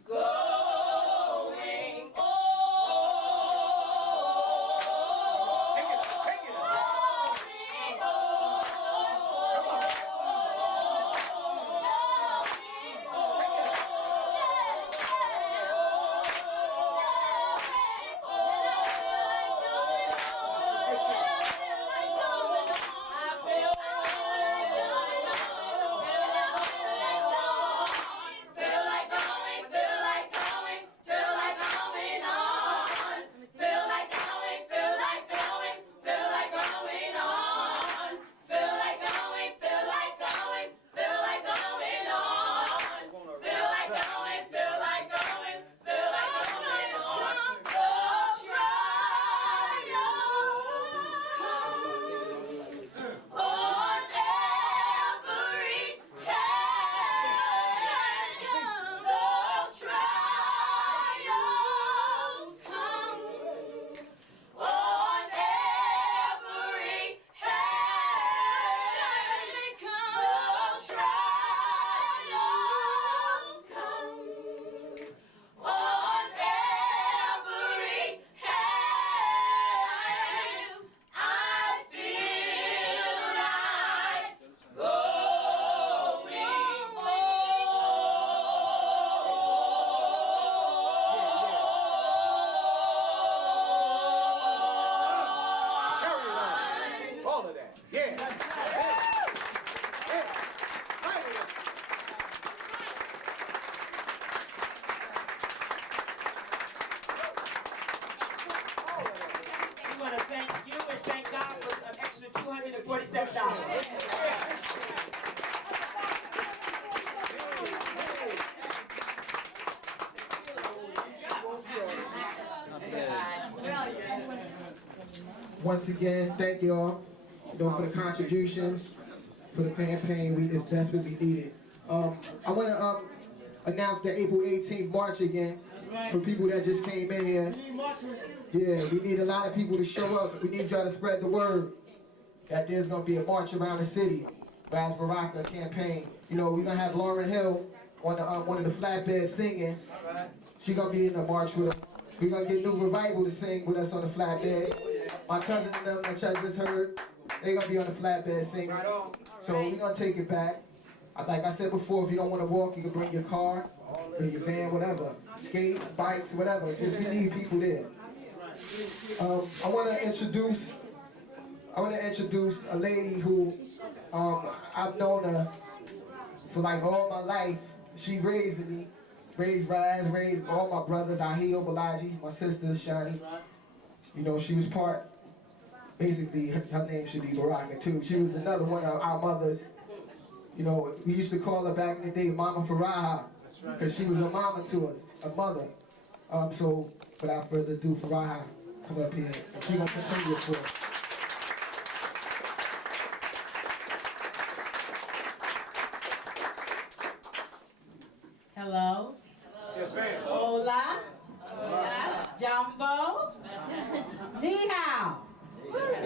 Go! once again, thank y'all, for the contributions, for the campaign. It's desperately needed. I want to announce the April 18th march again for people that just came in here. Yeah, we need a lot of people to show up. We need y'all to spread the word that there's going to be a march around the city, Ras Baraka campaign. We're going to have Lauren Hill on the one of the flatbeds singing. She's going to be in the march with us. We're going to get New Revival to sing with us on the flatbed. My cousin and them that y'all just heard, they're going to be on the flatbed singing. So we're going to take it back. Like I said before, if you don't want to walk, you can bring your car, or your van, whatever. Skates, bikes, whatever. Just we need people there. I want to introduce a lady who I've known her for like all my life. She raised me, raised Raz, raised all my brothers. Ahio, Balaji, my sister Shani. She was part. Basically, her name should be Baraka too. She was another one of our mothers. We used to call her back in the day Mama Faraha, because she was a mama to us, a mother. So, without further ado, Faraha, come up here, and she's going to continue for us. Hello. Yes, ma'am. Hola. Hola. Jumbo. Ni hao.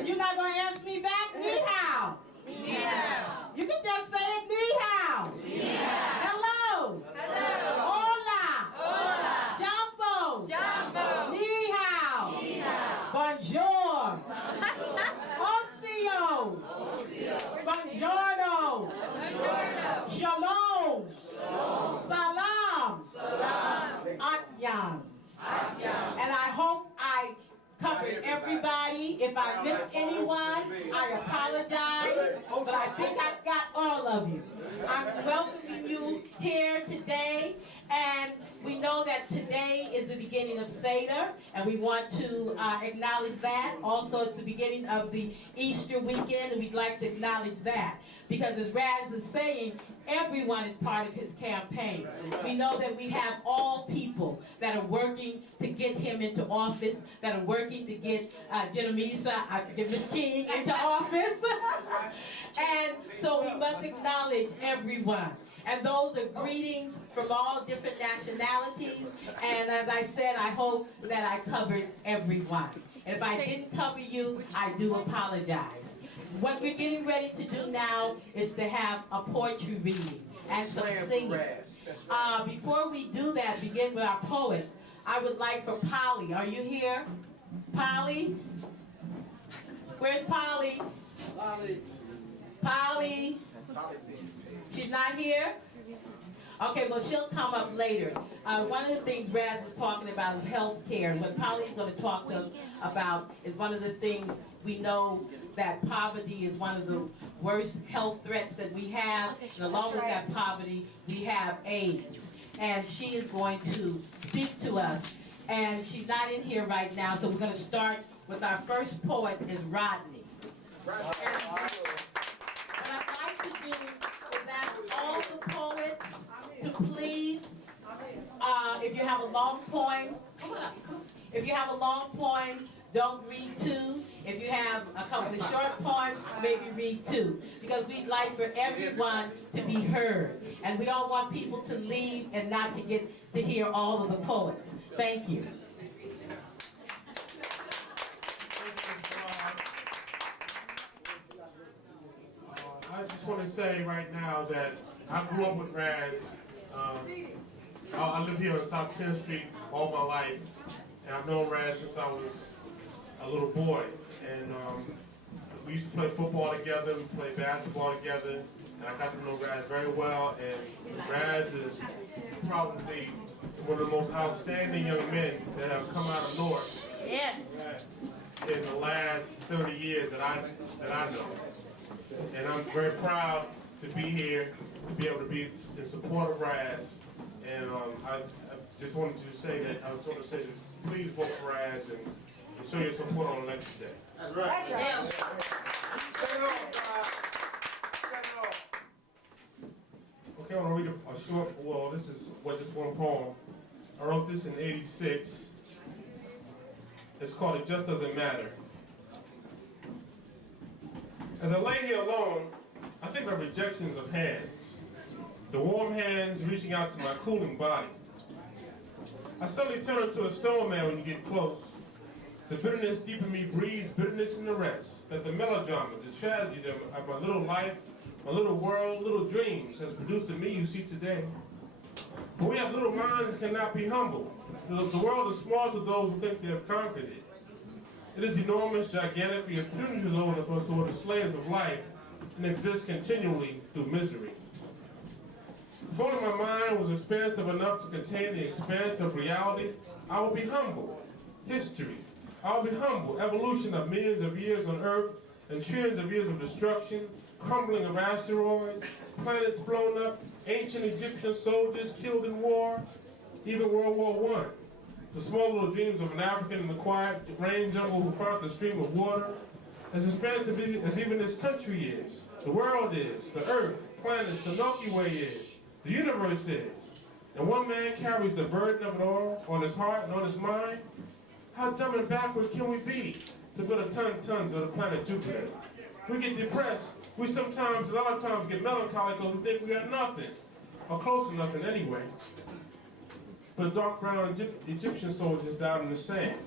You're not going to answer me back? Ni hao. Ni hao. You can just say it, ni hao. Ni hao. Hello. Hello. Hola. Hola. Jumbo. Jumbo. Ni hao. Ni hao. Bonjour. Osio. Osio. Buongiorno. Buongiorno. Shalom. Shalom. Salam. Salam. Atyan. Atyan. And I hope I covered everybody. If I missed anyone, I apologize, but I think I've got all of you. I'm welcoming you here today, and we know that today is the beginning of Seder, and we want to acknowledge that. Also, it's the beginning of the Easter weekend, and we'd like to acknowledge that. Because as Raz is saying, everyone is part of his campaign. We know that we have all people that are working to get him into office, that are working to get Miss King into office. And so we must acknowledge everyone. And those are greetings from all different nationalities. And as I said, I hope that I covered everyone. And if I didn't cover you, I do apologize. What we're getting ready to do now is to have a poetry reading and some singing. Before we do that, begin with our poets, I would like for Polly. Are you here? Polly? Where's Polly? Polly? She's not here? Okay, well, she'll come up later. One of the things Raz is talking about is health care. And what Polly's going to talk to us about is one of the things we know that poverty is one of the worst health threats that we have. And along with that poverty, we have AIDS. And she is going to speak to us. And she's not in here right now, so we're going to start with our first poet is Rodney. And what I'd like to do is ask all the poets to please, if you have a long poem, if you have a long poem, don't read two. If you have a couple of short poems, maybe read two. Because we'd like for everyone to be heard. And we don't want people to leave and not to get to hear all of the poets. Thank you. I just want to say right now that I grew up with Raz. I live here on South 10th Street all my life. And I've known Raz since I was a little boy. And we used to play football together, we played basketball together, and I got to know Raz very well. And Raz is probably one of the most outstanding young men that have come out of Newark in the last 30 years that I know. And I'm very proud to be here, to be able to be in support of Raz. And I just wanted to say that, please vote for Raz and show your support on election day. That's right. That's right. Okay, I want to read a short, this is just one poem. I wrote this in '86. It's called It Just Doesn't Matter. As I lay here alone, I think of rejections of hands, the warm hands reaching out to my cooling body. I suddenly turn into a stone man when you get close. The bitterness deep in me breathes bitterness in the rest, that the melodrama, the tragedy of my little life, my little world, little dreams has produced in me you see today. But we have little minds that cannot be humble. The world is small to those who think they have conquered it. It is enormous, gigantic, we are puny to those of us who are the slaves of life and exist continually through misery. If only my mind was expansive enough to contain the expanse of reality, I would be humble. History. I would be humble. Evolution of millions of years on Earth and trillions of years of destruction, crumbling of asteroids, planets blown up, ancient Egyptian soldiers killed in war, even World War I. The small little dreams of an African in the quiet rain jungle who found the stream of water, as expansive as even this country is, the world is, the Earth, planets, the Milky Way is, the universe is. And one man carries the burden of it all on his heart and on his mind. How dumb and backward can we be to put a tons of the planet Jupiter? We get depressed. We sometimes, a lot of times, get melancholy because we think we are nothing, or close to nothing anyway. But dark brown Egyptian soldiers died in the sand.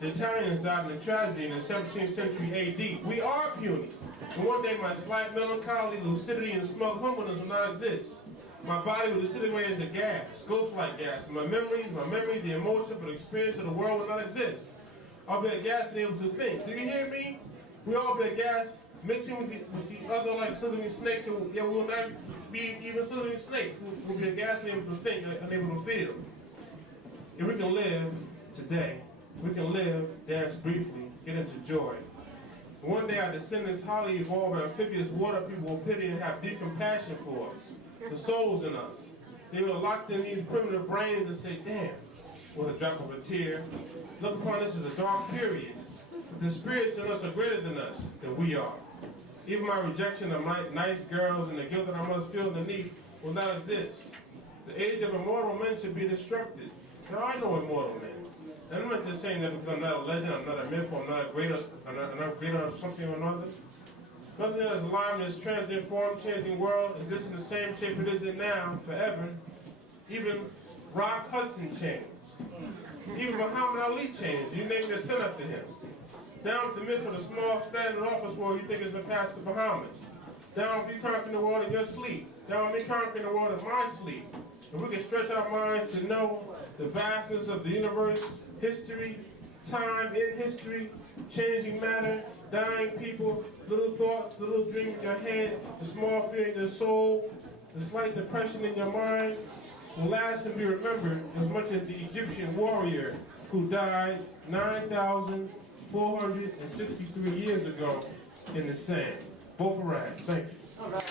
The Italians died in a tragedy in the 17th century AD. We are puny. And one day my slight melancholy, lucidity, and smug humbleness will not exist. My body will disintegrate into gas, ghost-like gas. And my memory, the emotion, but experience of the world will not exist. I'll be a gas and able to think. Do you hear me? We all be a gas mixing with the other like slithering snakes, and we will not be even slithering snakes. We'll be a gas and able to think, unable to feel. If we can live today, we can live, dance briefly, get into joy. One day our descendants, highly evolved amphibious water people will pity and have deep compassion for us, the souls in us. They will lock in these primitive brains and say, damn, with a drop of a tear, look upon this as a dark period. But the spirits in us are greater than us, than we are. Even my rejection of my nice girls and the guilt that I must feel underneath will not exist. The age of immortal men should be disrupted. There are no immortal men. And I'm not just saying that because I'm not a legend, I'm not a myth, or I'm not greater of something or another. Nothing that is alive in this transient form, changing world exists in the same shape it is in now, forever. Even Rock Hudson changed. Even Muhammad Ali changed. You name your son after him. Down with the myth of the small standing office world you think is the past the Bahamas. Down with you conquering the world in your sleep. Down with me conquering the world in my sleep. If we can stretch our minds to know the vastness of the universe, history, time in history, changing matter, dying people, little thoughts, the little dream in your head, the small fear in your soul, the slight depression in your mind, will last and be remembered as much as the Egyptian warrior who died 9,463 years ago in the sand. Both arrived. Thank you. All right.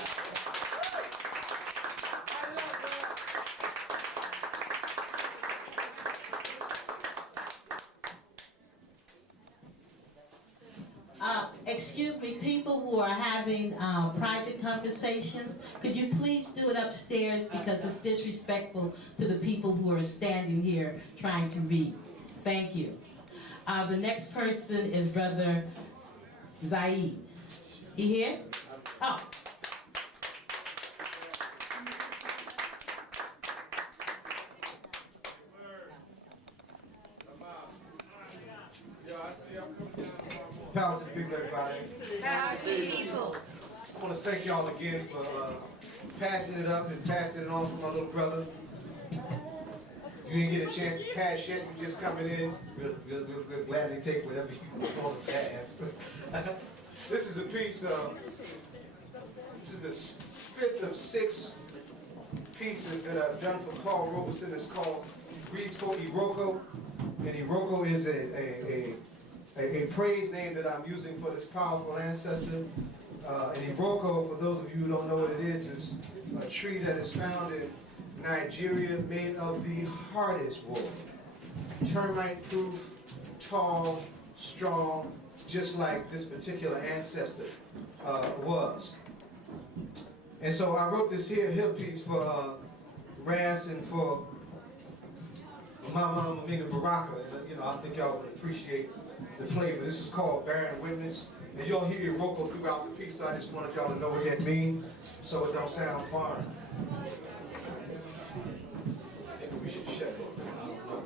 Excuse me, people who are having private conversations, could you please do it upstairs because it's disrespectful to the people who are standing here trying to read. Thank you. The next person is Brother Zaid. He here? Oh. Power to the people, everybody. Power to the people. I want to thank y'all again for passing it up and passing it on to my little brother. If you didn't get a chance to pass yet, you just coming in, we'll gladly take whatever you want to pass. This is a piece this is the 5th of 6 pieces that I've done for Paul Robeson. It's called, reads for Iroko. And Iroko is a praise name that I'm using for this powerful ancestor. And Iroko, for those of you who don't know what it is a tree that is found in Nigeria, made of the hardest wood. Termite-proof, tall, strong, just like this particular ancestor was. And so I wrote this hill piece for Ras and for Bday Party. You know, I think y'all would appreciate the flavor. This is called Bearing Witness. And you'll hear Iroko throughout the piece, so I just wanted y'all to know what that means, so it don't sound foreign. Maybe we should shut it. I don't know.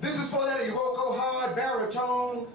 This is for that Iroko hard baritone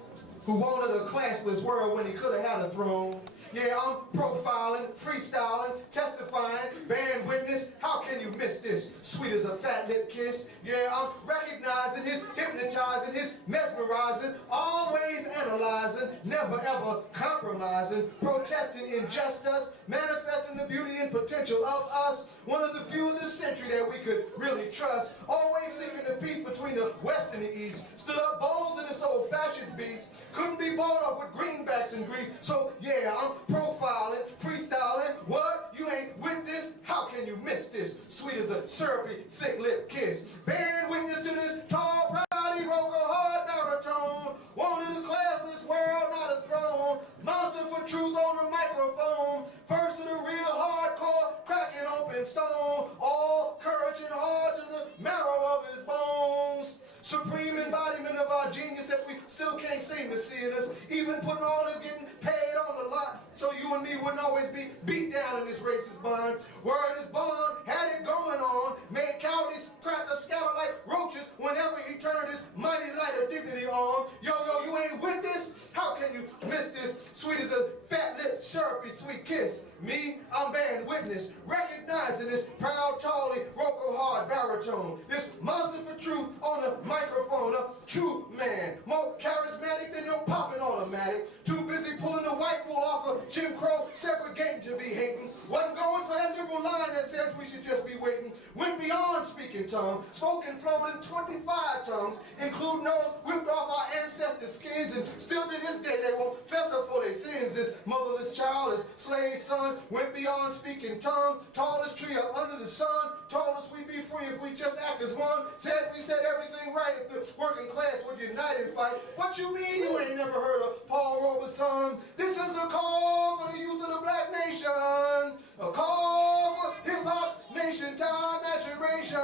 who wanted a classless world when he could have had a throne. Yeah, I'm profiling, freestyling, testifying, bearing witness. How can you miss this? Sweet as a fat lip kiss. Yeah, I'm recognizing his, hypnotizing his, mesmerizing, always analyzing, never ever compromising, protesting injustice, manifesting the beauty and potential of us. One of the few of this century that we could really trust. Always seeking the peace between the West and the East. Stood up bones in this old fascist beast. Couldn't be bought up with greenbacks and grease. So yeah, I'm profiling, freestyling. What? You ain't with this? How can you miss this? Sweet as a syrupy, thick lip kiss. Bearing witness to this tall, proud, Iroko hard baritone. Wanted a classless world, not a throne. Monster for truth on the microphone. First of the real hardcore, cracking open stone. All courage and hard to the marrow of his bones. Supreme embodiment of our genius that we still can't seem to see in us. Even putting all this getting paid on the lot so you and me wouldn't always be beat down in this racist bond. Word is bond, had it going on. Made cowardice crackers scatter like roaches whenever he turned his mighty light of dignity on. Yo, you ain't with this? How can you miss this? Sweet as a fat lip, syrupy, sweet kiss. Me, I'm bearing witness, recognizing this proud, tall, Iroko hard baritone. This monster for truth on the microphone, a true man. More charismatic than your poppin' automatic. Too busy pulling the white wool off of Jim Crow, segregating to be hating. Wasn't going for that liberal line that says we should just be waiting. Went beyond speaking tongue, spoken flowed in 25 tongues, including those whipped off our ancestors' skins, and still to this day they won't fess up for their sins. This motherless child, this slave son, went beyond speaking tongue, tallest tree up under the sun, told us we'd be free if we just act as one, said we said everything right if the working class would unite and fight. What you mean you ain't never heard of Paul Robeson? This is a call for the youth of the black nation, a call for hip-hop's nation time maturation.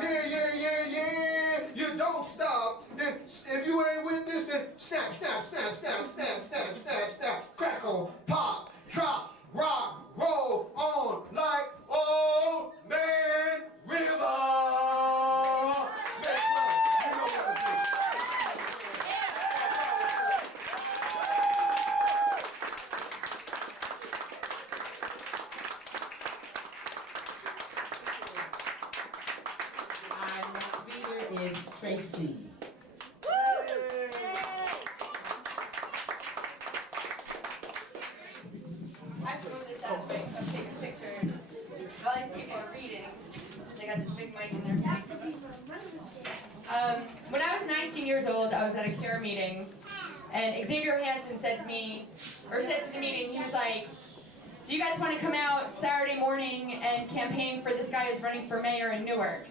Yeah, you don't stop. Then if you ain't with this, then snap, snap, snap, snap, snap, snap, snap, snap, crackle, pop, drop, rock, roll on like Old Man River. Next one. You know what to do. Our next speaker is Tracy. I have to move this out of the way, so I'm taking pictures. All these people are reading. They got this big mic in their face. When I was 19 years old, I was at a CURE meeting, and Xavier Hansen said to me, or said to the meeting, he was like, do you guys want to come out Saturday morning and campaign for this guy who's running for mayor in Newark?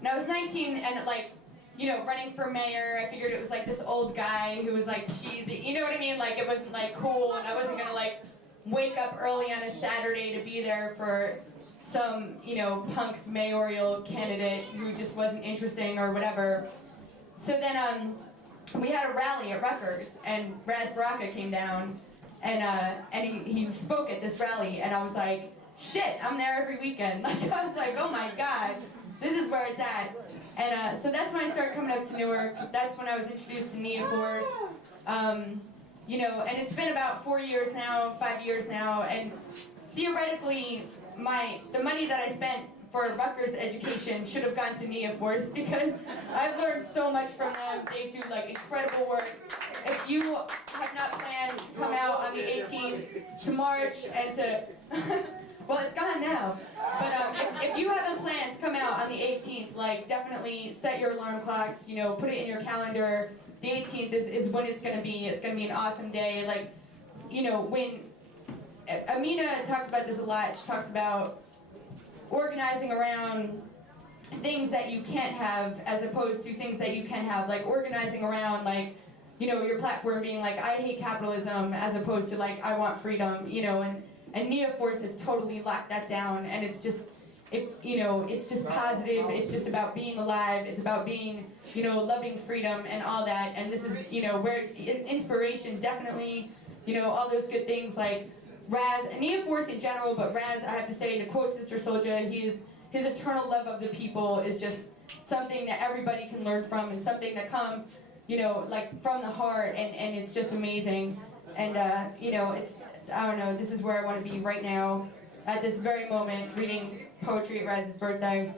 And I was 19, and like, you know, running for mayor, I figured it was like this old guy who was like cheesy, you know what I mean? Like it wasn't like cool, and I wasn't gonna like wake up early on a Saturday to be there for some, you know, punk mayoral candidate who just wasn't interesting or whatever. So then we had a rally at Rutgers, and Ras Baraka came down, and he spoke at this rally, and I was like, shit, I'm there every weekend. Like I was like, oh my God, this is where it's at. And so that's when I started coming up to Newark. That's when I was introduced to Nia Force. You know, and it's been about 4 years now, 5 years now, and theoretically, the money that I spent for Rutgers education should have gone to Nia Force because I've learned so much from them. They do like incredible work. If you have not planned to come out on the 18th to march and to, well, it's gone now. But if you haven't planned to come out on the 18th, like definitely set your alarm clocks. You know, put it in your calendar. The 18th is when it's gonna be. It's gonna be an awesome day. Like, you know, when Amina talks about this a lot. She talks about organizing around things that you can't have as opposed to things that you can have. Like organizing around, like, you know, your platform being like, I hate capitalism, as opposed to like, I want freedom. You know, and Nia Force has totally locked that down, and it's just it's just positive. It's just about being alive. It's about being, loving freedom and all that. And this is, where inspiration definitely, all those good things like Raz, and Nia Force in general, but Raz, I have to say, to quote Sister Soldier, his eternal love of the people is just something that everybody can learn from, and something that comes, like from the heart, and it's just amazing. And, it's, I don't know, this is where I want to be right now, at this very moment, reading poetry at Raz's birthday.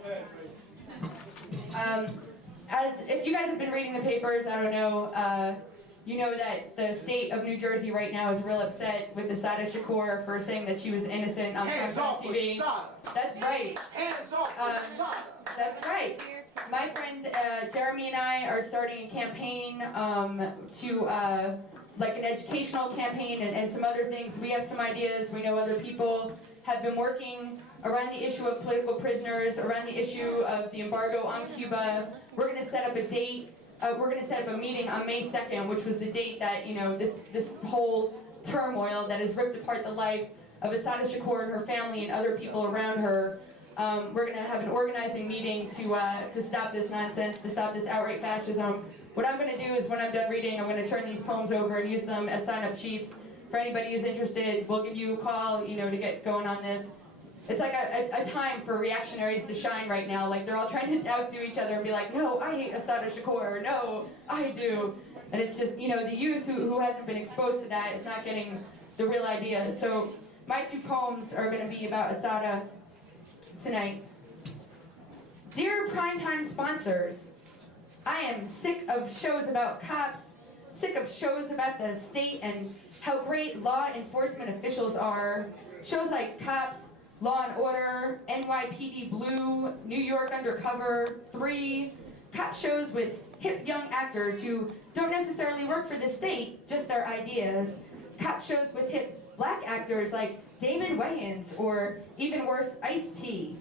If you guys have been reading the papers, I don't know, you know that the state of New Jersey right now is real upset with Assata Shakur for saying that she was innocent on Hands off TV. Assata. That's right. Hands off Assata. That's right. My friend Jeremy and I are starting a campaign to like an educational campaign and some other things. We have some ideas. We know other people have been working around the issue of political prisoners, around the issue of the embargo on Cuba. We're going to set up a date. We're going to set up a meeting on May 2nd, which was the date that, this whole turmoil that has ripped apart the life of Assata Shakur and her family and other people around her. We're going to have an organizing meeting to stop this nonsense, to stop this outright fascism. What I'm going to do is, when I'm done reading, I'm going to turn these poems over and use them as sign-up sheets. For anybody who's interested, we'll give you a call, to get going on this. It's like a time for reactionaries to shine right now. Like, they're all trying to outdo each other and be like, no, I hate Assata Shakur, or no, I do. And it's just, the youth who hasn't been exposed to that is not getting the real idea. So my two poems are going to be about Assata tonight. Dear primetime sponsors, I am sick of shows about cops, sick of shows about the state and how great law enforcement officials are. Shows like Cops, Law and Order, NYPD Blue, New York Undercover, 3, cop shows with hip young actors who don't necessarily work for the state, just their ideas. Cop shows with hip black actors like Damon Wayans, or even worse, Ice-T.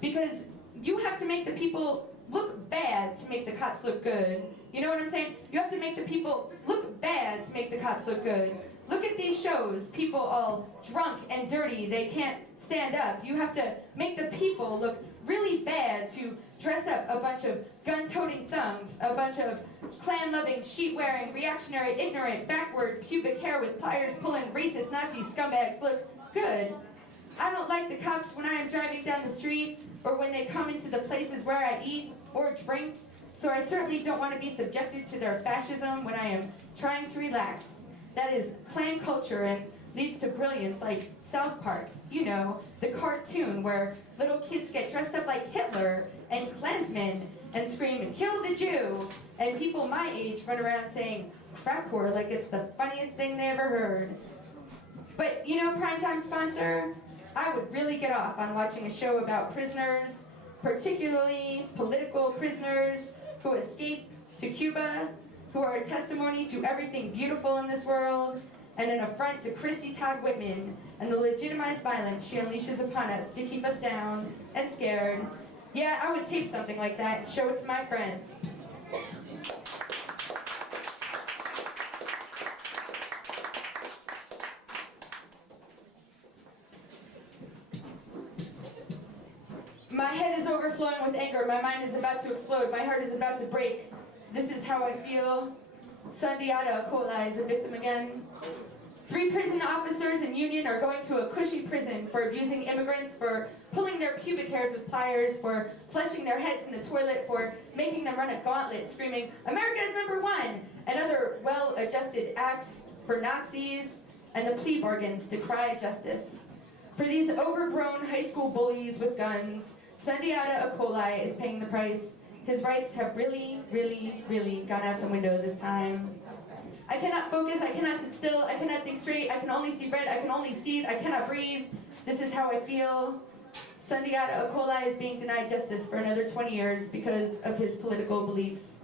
Because you have to make the people look bad to make the cops look good. You know what I'm saying? You have to make the people look bad to make the cops look good. Look at these shows, people all drunk and dirty, they can't stand up. You have to make the people look really bad to dress up a bunch of gun-toting thugs, a bunch of Klan-loving, sheet-wearing, reactionary, ignorant, backward, pubic hair with pliers pulling racist Nazi scumbags look good. I don't like the cops when I am driving down the street, or when they come into the places where I eat or drink, so I certainly don't want to be subjected to their fascism when I am trying to relax. That is Klan culture and leads to brilliance like South Park, the cartoon where little kids get dressed up like Hitler and Klansmen and scream, "Kill the Jew," and people my age run around saying frat whore like it's the funniest thing they ever heard. But primetime sponsor, I would really get off on watching a show about prisoners, particularly political prisoners who escaped to Cuba, who are a testimony to everything beautiful in this world, and an affront to Christy Todd Whitman and the legitimized violence she unleashes upon us to keep us down and scared. Yeah, I would tape something like that and show it to my friends. My head is overflowing with anger. My mind is about to explode. My heart is about to break. This is how I feel. Sundiata Akola is a victim again. 3 prison officers in Union are going to a cushy prison for abusing immigrants, for pulling their pubic hairs with pliers, for flushing their heads in the toilet, for making them run a gauntlet screaming, "America's #1," and other well-adjusted acts for Nazis, and the plea bargains decry justice. For these overgrown high school bullies with guns, Sundiata Akola is paying the price. His rights have really, really, really gone out the window this time. I cannot focus, I cannot sit still, I cannot think straight, I can only see red, I can only seethe, I cannot breathe. This is how I feel. Sundiata Akola is being denied justice for another 20 years because of his political beliefs.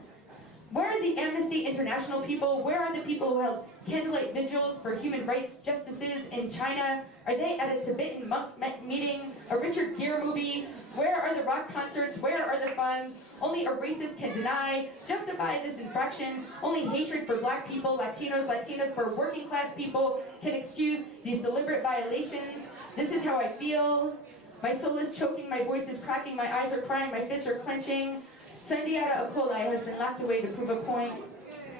Where are the Amnesty International people? Where are the people who held candlelight vigils for human rights justices in China? Are they at a Tibetan monk meeting, a Richard Gere movie? Where are the rock concerts? Where are the funds? Only a racist can deny, justify this infraction. Only hatred for black people, Latinos for working class people can excuse these deliberate violations. This is how I feel. My soul is choking, my voice is cracking, my eyes are crying, my fists are clenching. Sundiata Acoli has been locked away to prove a point.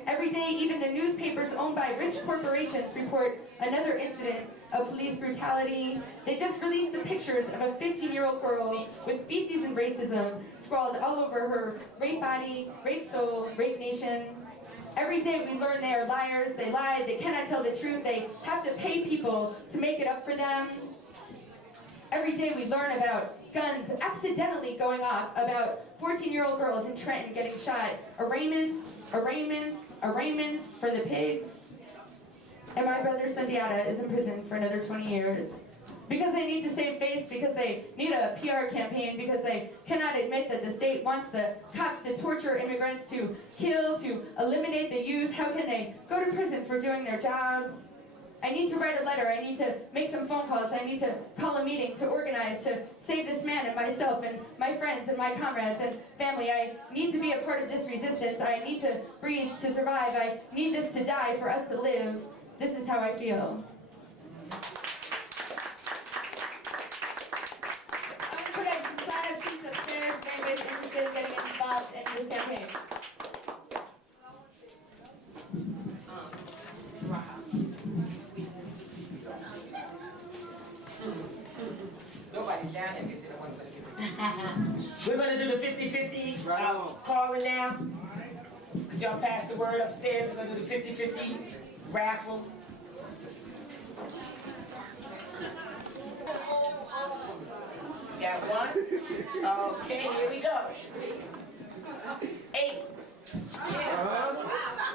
Every day, even the newspapers owned by rich corporations report another incident of police brutality. They just released the pictures of a 15-year-old girl with feces and racism scrawled all over her: rape body, rape soul, rape nation. Every day we learn they are liars, they lie, they cannot tell the truth, they have to pay people to make it up for them. Every day we learn about guns accidentally going off, about 14-year-old girls in Trenton getting shot, arraignments for the pigs. And my brother Sundiata is in prison for another 20 years. Because they need to save face, because they need a PR campaign, because they cannot admit that the state wants the cops to torture immigrants, to kill, to eliminate the youth. How can they go to prison for doing their jobs? I need to write a letter, I need to make some phone calls, I need to call a meeting, to organize, to save this man and myself and my friends and my comrades and family. I need to be a part of this resistance. I need to breathe to survive. I need this to die for us to live. This is how I feel. I'm going to put some sign-up sheets upstairs if anybody's interested in getting involved in this campaign. Nobody's down there because they don't want to put it. We're going to do the 50-50 calling now. Could y'all pass the word upstairs? We're going to do the 50-50 raffle. Got one? Okay, here we go. 8.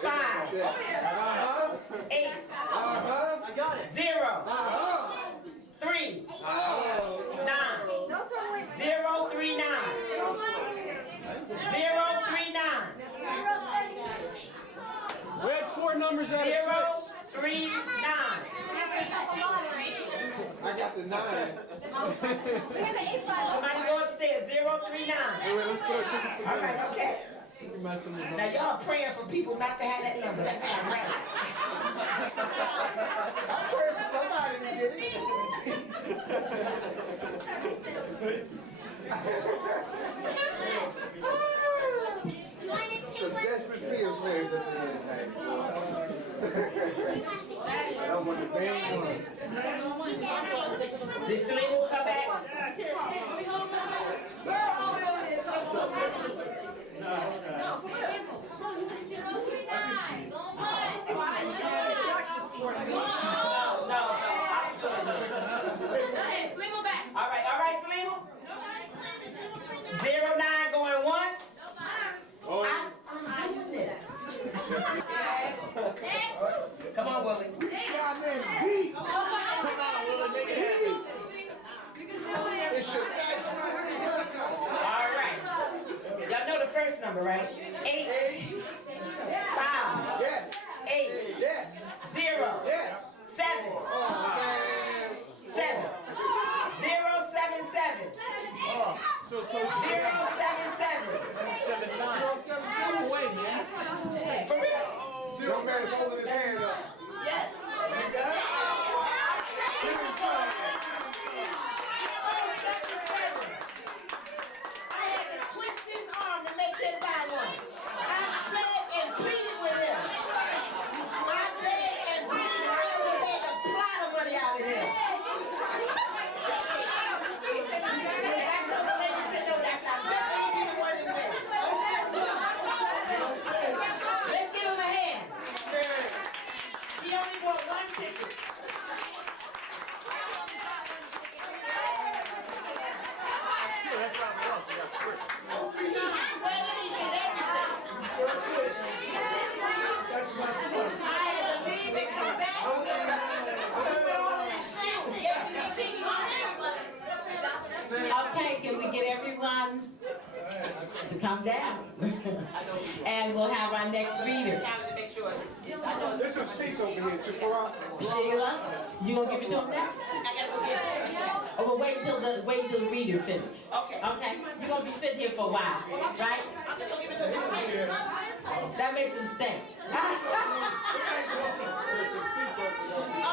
5. 8. I got it. 0. 3. 9. 0, 3, 9. 0, 3, 9. We had 4 numbers out of 0, 6. 3, 9. I got the 9. Somebody go upstairs. 0, 3, 9. Hey, wait, let's put our tickets together. All right, okay. Now y'all praying for people not to have that number. That's not right. I'm praying for somebody to get it. Some desperate field slaves up there tonight. I want the band ones. This Slim will come back. All right, Slim. 0, 9 going once. I'm doing this. Come on, Willie. All right. Y'all know the first number, right? 8. 5. Yes. 8. Yes. 0. Yes. 7. 7. 0, 7, 7. 0, 7, 7. For real? Young man is holding his hand up. Yes. I had to twist his arm to make him buy one. I begged and pleaded with him. I begged and pleaded. I was able to plot the money out of him. I told the lady, said, no, that's our best thing you want to win. Let's give him a hand. He only bought one ticket. That's my son. I had to leave and come back. Put all of this shit. Get this sticky on Okay, can we get everyone to come down? And we'll have our next reader. There's some seats over here too. Sheila, you gonna give it to him now? I gotta go get it. Oh, well, wait till the reader finish. Okay. Okay, you're gonna be sitting here for a while, right? I'm just gonna give it to him. That makes him stay.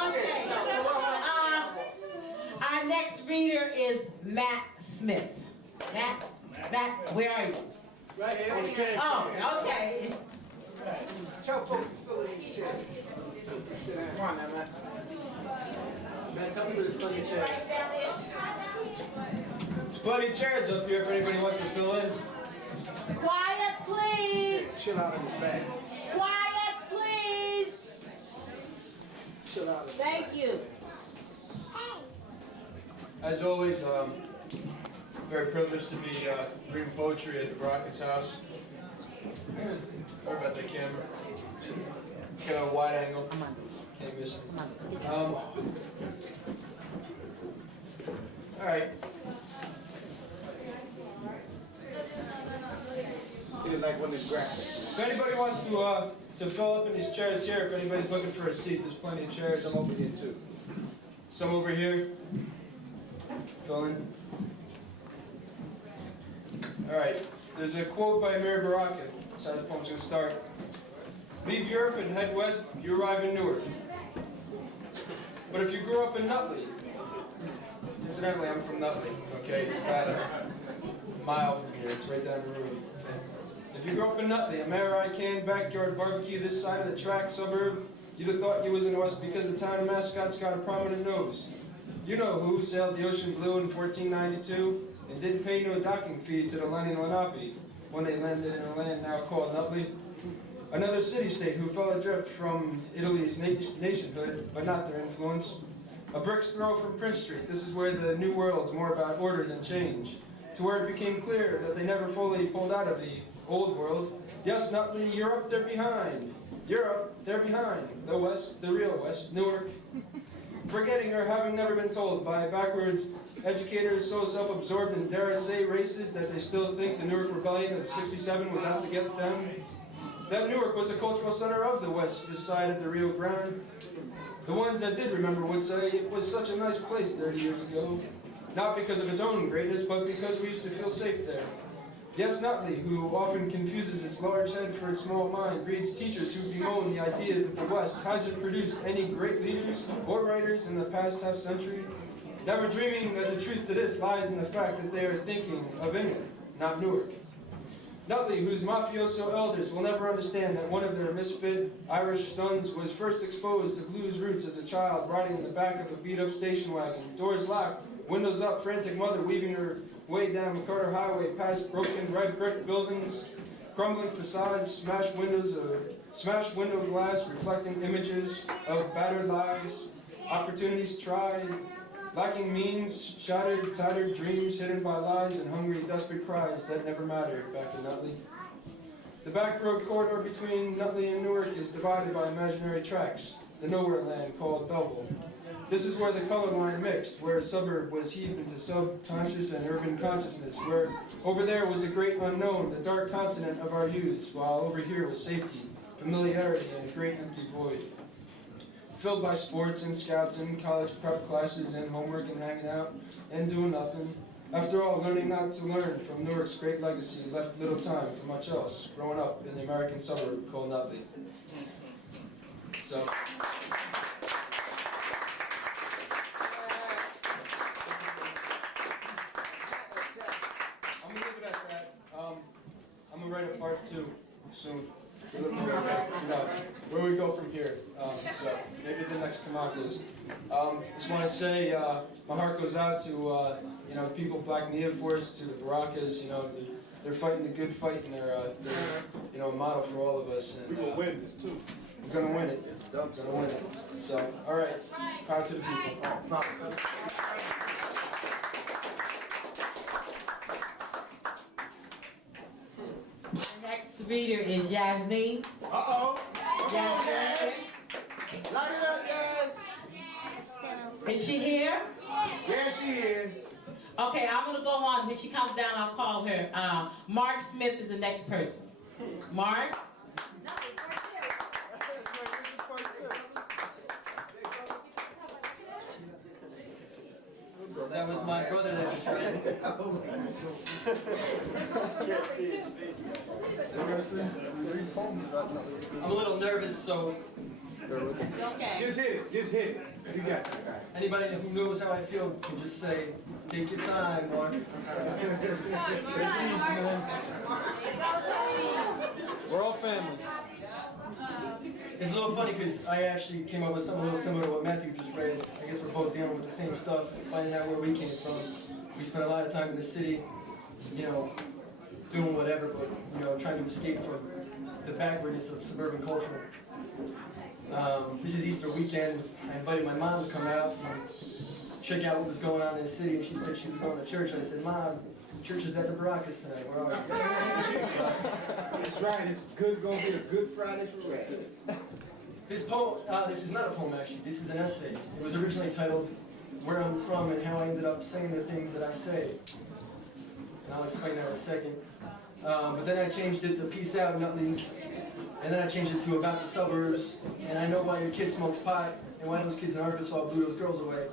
Okay. I next reader is Matt Smith. Matt, where are you? Right here on the camera. Oh, okay. Tell folks to fill in these chairs. Sit down. Come on now, man. Man, tell me there's plenty of chairs. There's plenty of chairs up here if anybody wants to fill in. Quiet, please. Chill out in the back. Quiet, please. Chill out. Thank you. As always, very privileged to be reading poetry at the Baraka House. Sorry about the camera. Get a wide angle. Can't miss it. All right. Feels like one of the grass. If anybody wants to fill up in these chairs here, if anybody's looking for a seat, there's plenty of chairs. Some over here too. Some over here. Fill in. All right. There's a quote by Mary Baraka. That's how the poem's going to start. Leave Europe and head west, you arrive in Newark. But if you grew up in Nutley, incidentally, I'm from Nutley, okay? It's about a mile from here. It's right down the road. Okay? If you grew up in Nutley, a Marai canned backyard barbecue this side of the track suburb, you'd have thought you was in the West because the town mascot's got a prominent nose. You know who sailed the ocean blue in 1492 and didn't pay no docking fee to the Lenni Lenape when they landed in a land now called Nutley. Another city-state who fell adrift from Italy's nationhood, but not their influence. A brick's throw from Prince Street, this is where the New World's more about order than change, to where it became clear that they never fully pulled out of the old world. Yes, Nutley, you're up there behind. Europe, they're behind. The West, the real West, Newark. Forgetting or having never been told by backwards educators so self-absorbed and dare I say racist that they still think the Newark Rebellion of '67 was out to get them. That Newark was the cultural center of the West, this side of the Rio Grande. The ones that did remember would say it was such a nice place 30 years ago. Not because of its own greatness, but because we used to feel safe there. Yes, Nutley, who often confuses its large head for its small mind, reads teachers who bemoan the idea that the West hasn't produced any great leaders or writers in the past half-century, never dreaming that the truth to this lies in the fact that they are thinking of England, not Newark. Nutley, whose mafioso elders will never understand that one of their misfit Irish sons was first exposed to blues roots as a child, riding in the back of a beat-up station wagon, doors locked, windows up, frantic mother weaving her way down McCarter Highway past broken red brick buildings, crumbling facades, smashed window glass reflecting images of battered lives, opportunities tried, lacking means, shattered, tattered dreams hidden by lies and hungry, desperate cries that never mattered back in Nutley. The back road corridor between Nutley and Newark is divided by imaginary tracks, the nowhere land called Belleville. This is where the color line mixed, where a suburb was heaved into subconscious and urban consciousness, where over there was the great unknown, the dark continent of our youths, while over here was safety, familiarity, and a great empty void. Filled by sports and scouts and college prep classes and homework and hanging out and doing nothing. After all, learning not to learn from Newark's great legacy left little time for much else, growing up in the American suburb called Nutley. So. I'm gonna leave it at that. I'm gonna write a part 2 soon. Where we go from here. So maybe the next Kamakas. Just want to say my heart goes out to people Black in the Air Force, to the Barakas. They're fighting the good fight, and they're a model for all of us. And We're gonna win this too. we're gonna win it. We're gonna win it. So all right, power to the people. Next reader is Yasmin. Uh-oh. Yasmin. Light it up, guys. Is she here? Yeah, she is. Okay, I'm gonna go on. When she comes down, I'll call her. Mark Smith is the next person. Mark. That was my brother that was trying. Can't see his face. I'm a little nervous, so. Okay. Just hit it. Just hit it. You got that guy. Anybody who knows how I feel can just say, take your time, Mark. We're all family. It's a little funny because I actually came up with something a little similar to what Matthew just read. I guess we're both dealing with the same stuff, finding out where we came from. We spent a lot of time in the city, you know, doing whatever, but, you know, trying to escape from the backwardness of suburban culture. This is Easter weekend. I invited my mom to come out and check out what was going on in the city, and she said she was going to church. I said, Mom, church is at the Barakas tonight. Where are you? That's right. It's going to be a good Friday for Ras. This poem, this is not a poem actually. This is an essay. It was originally titled "Where I'm From and How I Ended Up Saying the Things That I Say," and I'll explain that in a second. But then I changed it to "Peace Out, Nutley," and then I changed it to "About the Suburbs," and I know why your kid smokes pot and why those kids in Arkansas blew those girls away.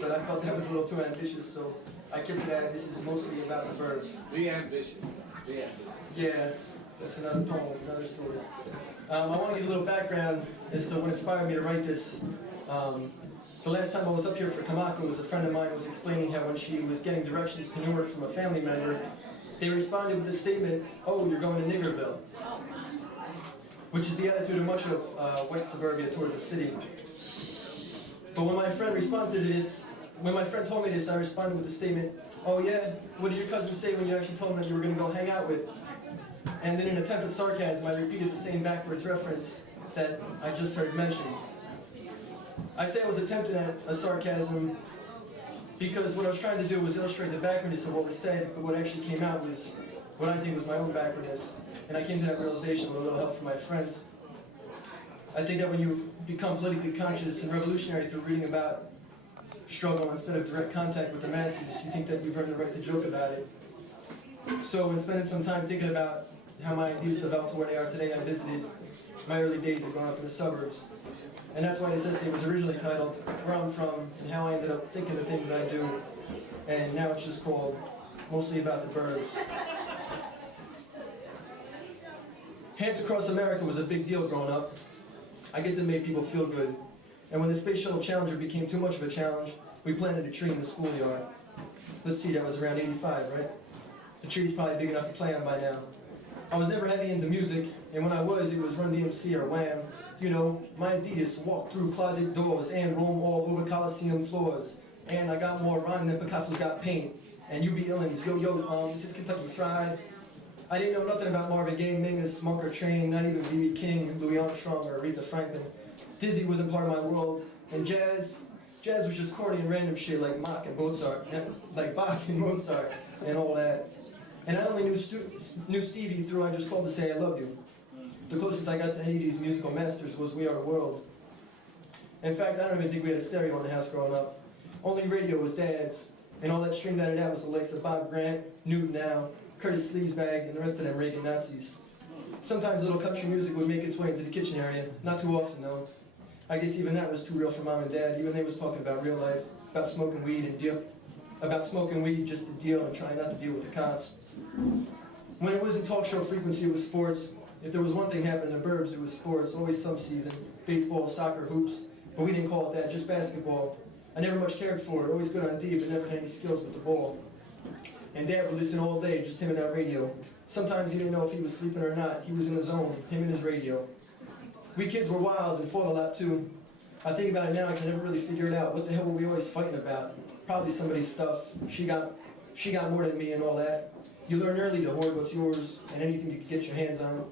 But I felt that was a little too ambitious, so I kept it at this is mostly about the burbs. Be ambitious. Be ambitious. Yeah, that's another poem, another story. I want to give a little background as to what inspired me to write this. The last time I was up here for Kamaka, was a friend of mine was explaining how when she was getting directions to Newark from a family member, they responded with the statement, "Oh, you're going to Niggerville," which is the attitude of much of white suburbia towards the city. But when my friend responded to this, when my friend told me this, I responded with the statement, "Oh yeah, what did your cousin say when you actually told him that you were going to go hang out with?" And then in an attempt at sarcasm, I repeated the same backwards reference that I just heard mentioned. I say I was attempting at a sarcasm because what I was trying to do was illustrate the backwardness of what was said, but what actually came out was what I think was my own backwardness. And I came to that realization with a little help from my friends. I think that when you become politically conscious and revolutionary through reading about struggle instead of direct contact with the masses, you think that you've earned the right to joke about it. So in spending some time thinking about how my ideas developed to where they are today, I visited my early days of growing up in the suburbs. And that's why this essay was originally titled "Where I'm From and How I Ended Up Thinking the Things I Do." And now it's just called Mostly About the Burbs. Hands Across America was a big deal growing up. I guess it made people feel good. And when the Space Shuttle Challenger became too much of a challenge, we planted a tree in the schoolyard. Let's see, that was around '85, right? The tree's probably big enough to play on by now. I was never heavy into music, and when I was, it was Run DMC or Wham. You know, my Adidas walk through closet doors and roam all over Coliseum floors. And I got more rhyme than Picasso's got paint. And UB Illins, yo, this is Kentucky Fried. I didn't know nothing about Marvin Gaye, Mingus, Monk or Train, not even B.B. King, Louis Armstrong, or Aretha Franklin. Dizzy wasn't part of my world, and jazz was just corny and random shit like Bach and Mozart, and all that. And I only knew Stevie through I Just Called to Say I Love You. The closest I got to any of these musical masters was We Are the World. In fact, I don't even think we had a stereo in the house growing up. Only radio was Dad's, and all that streamed out of that was the likes of Bob Grant, Newt Now, Curtis Sleevesbag, and the rest of them Reagan Nazis. Sometimes a little country music would make its way into the kitchen area, not too often though. I guess even that was too real for Mom and Dad. Even they was talking about real life, about smoking weed just to deal and trying not to deal with the cops. When it wasn't talk show frequency, it was sports. If there was one thing happening in the burbs, it was sports, always some season. Baseball, soccer, hoops, but we didn't call it that, just basketball. I never much cared for it, always good on D, but never had any skills with the ball. And Dad would listen all day, just him and that radio. Sometimes you didn't know if he was sleeping or not. He was in the zone, him and his radio. We kids were wild and fought a lot too. I think about it now, I can never really figure it out. What the hell were we always fighting about? Probably somebody's stuff. She got more than me and all that. You learn early to hoard what's yours and anything you could get your hands on.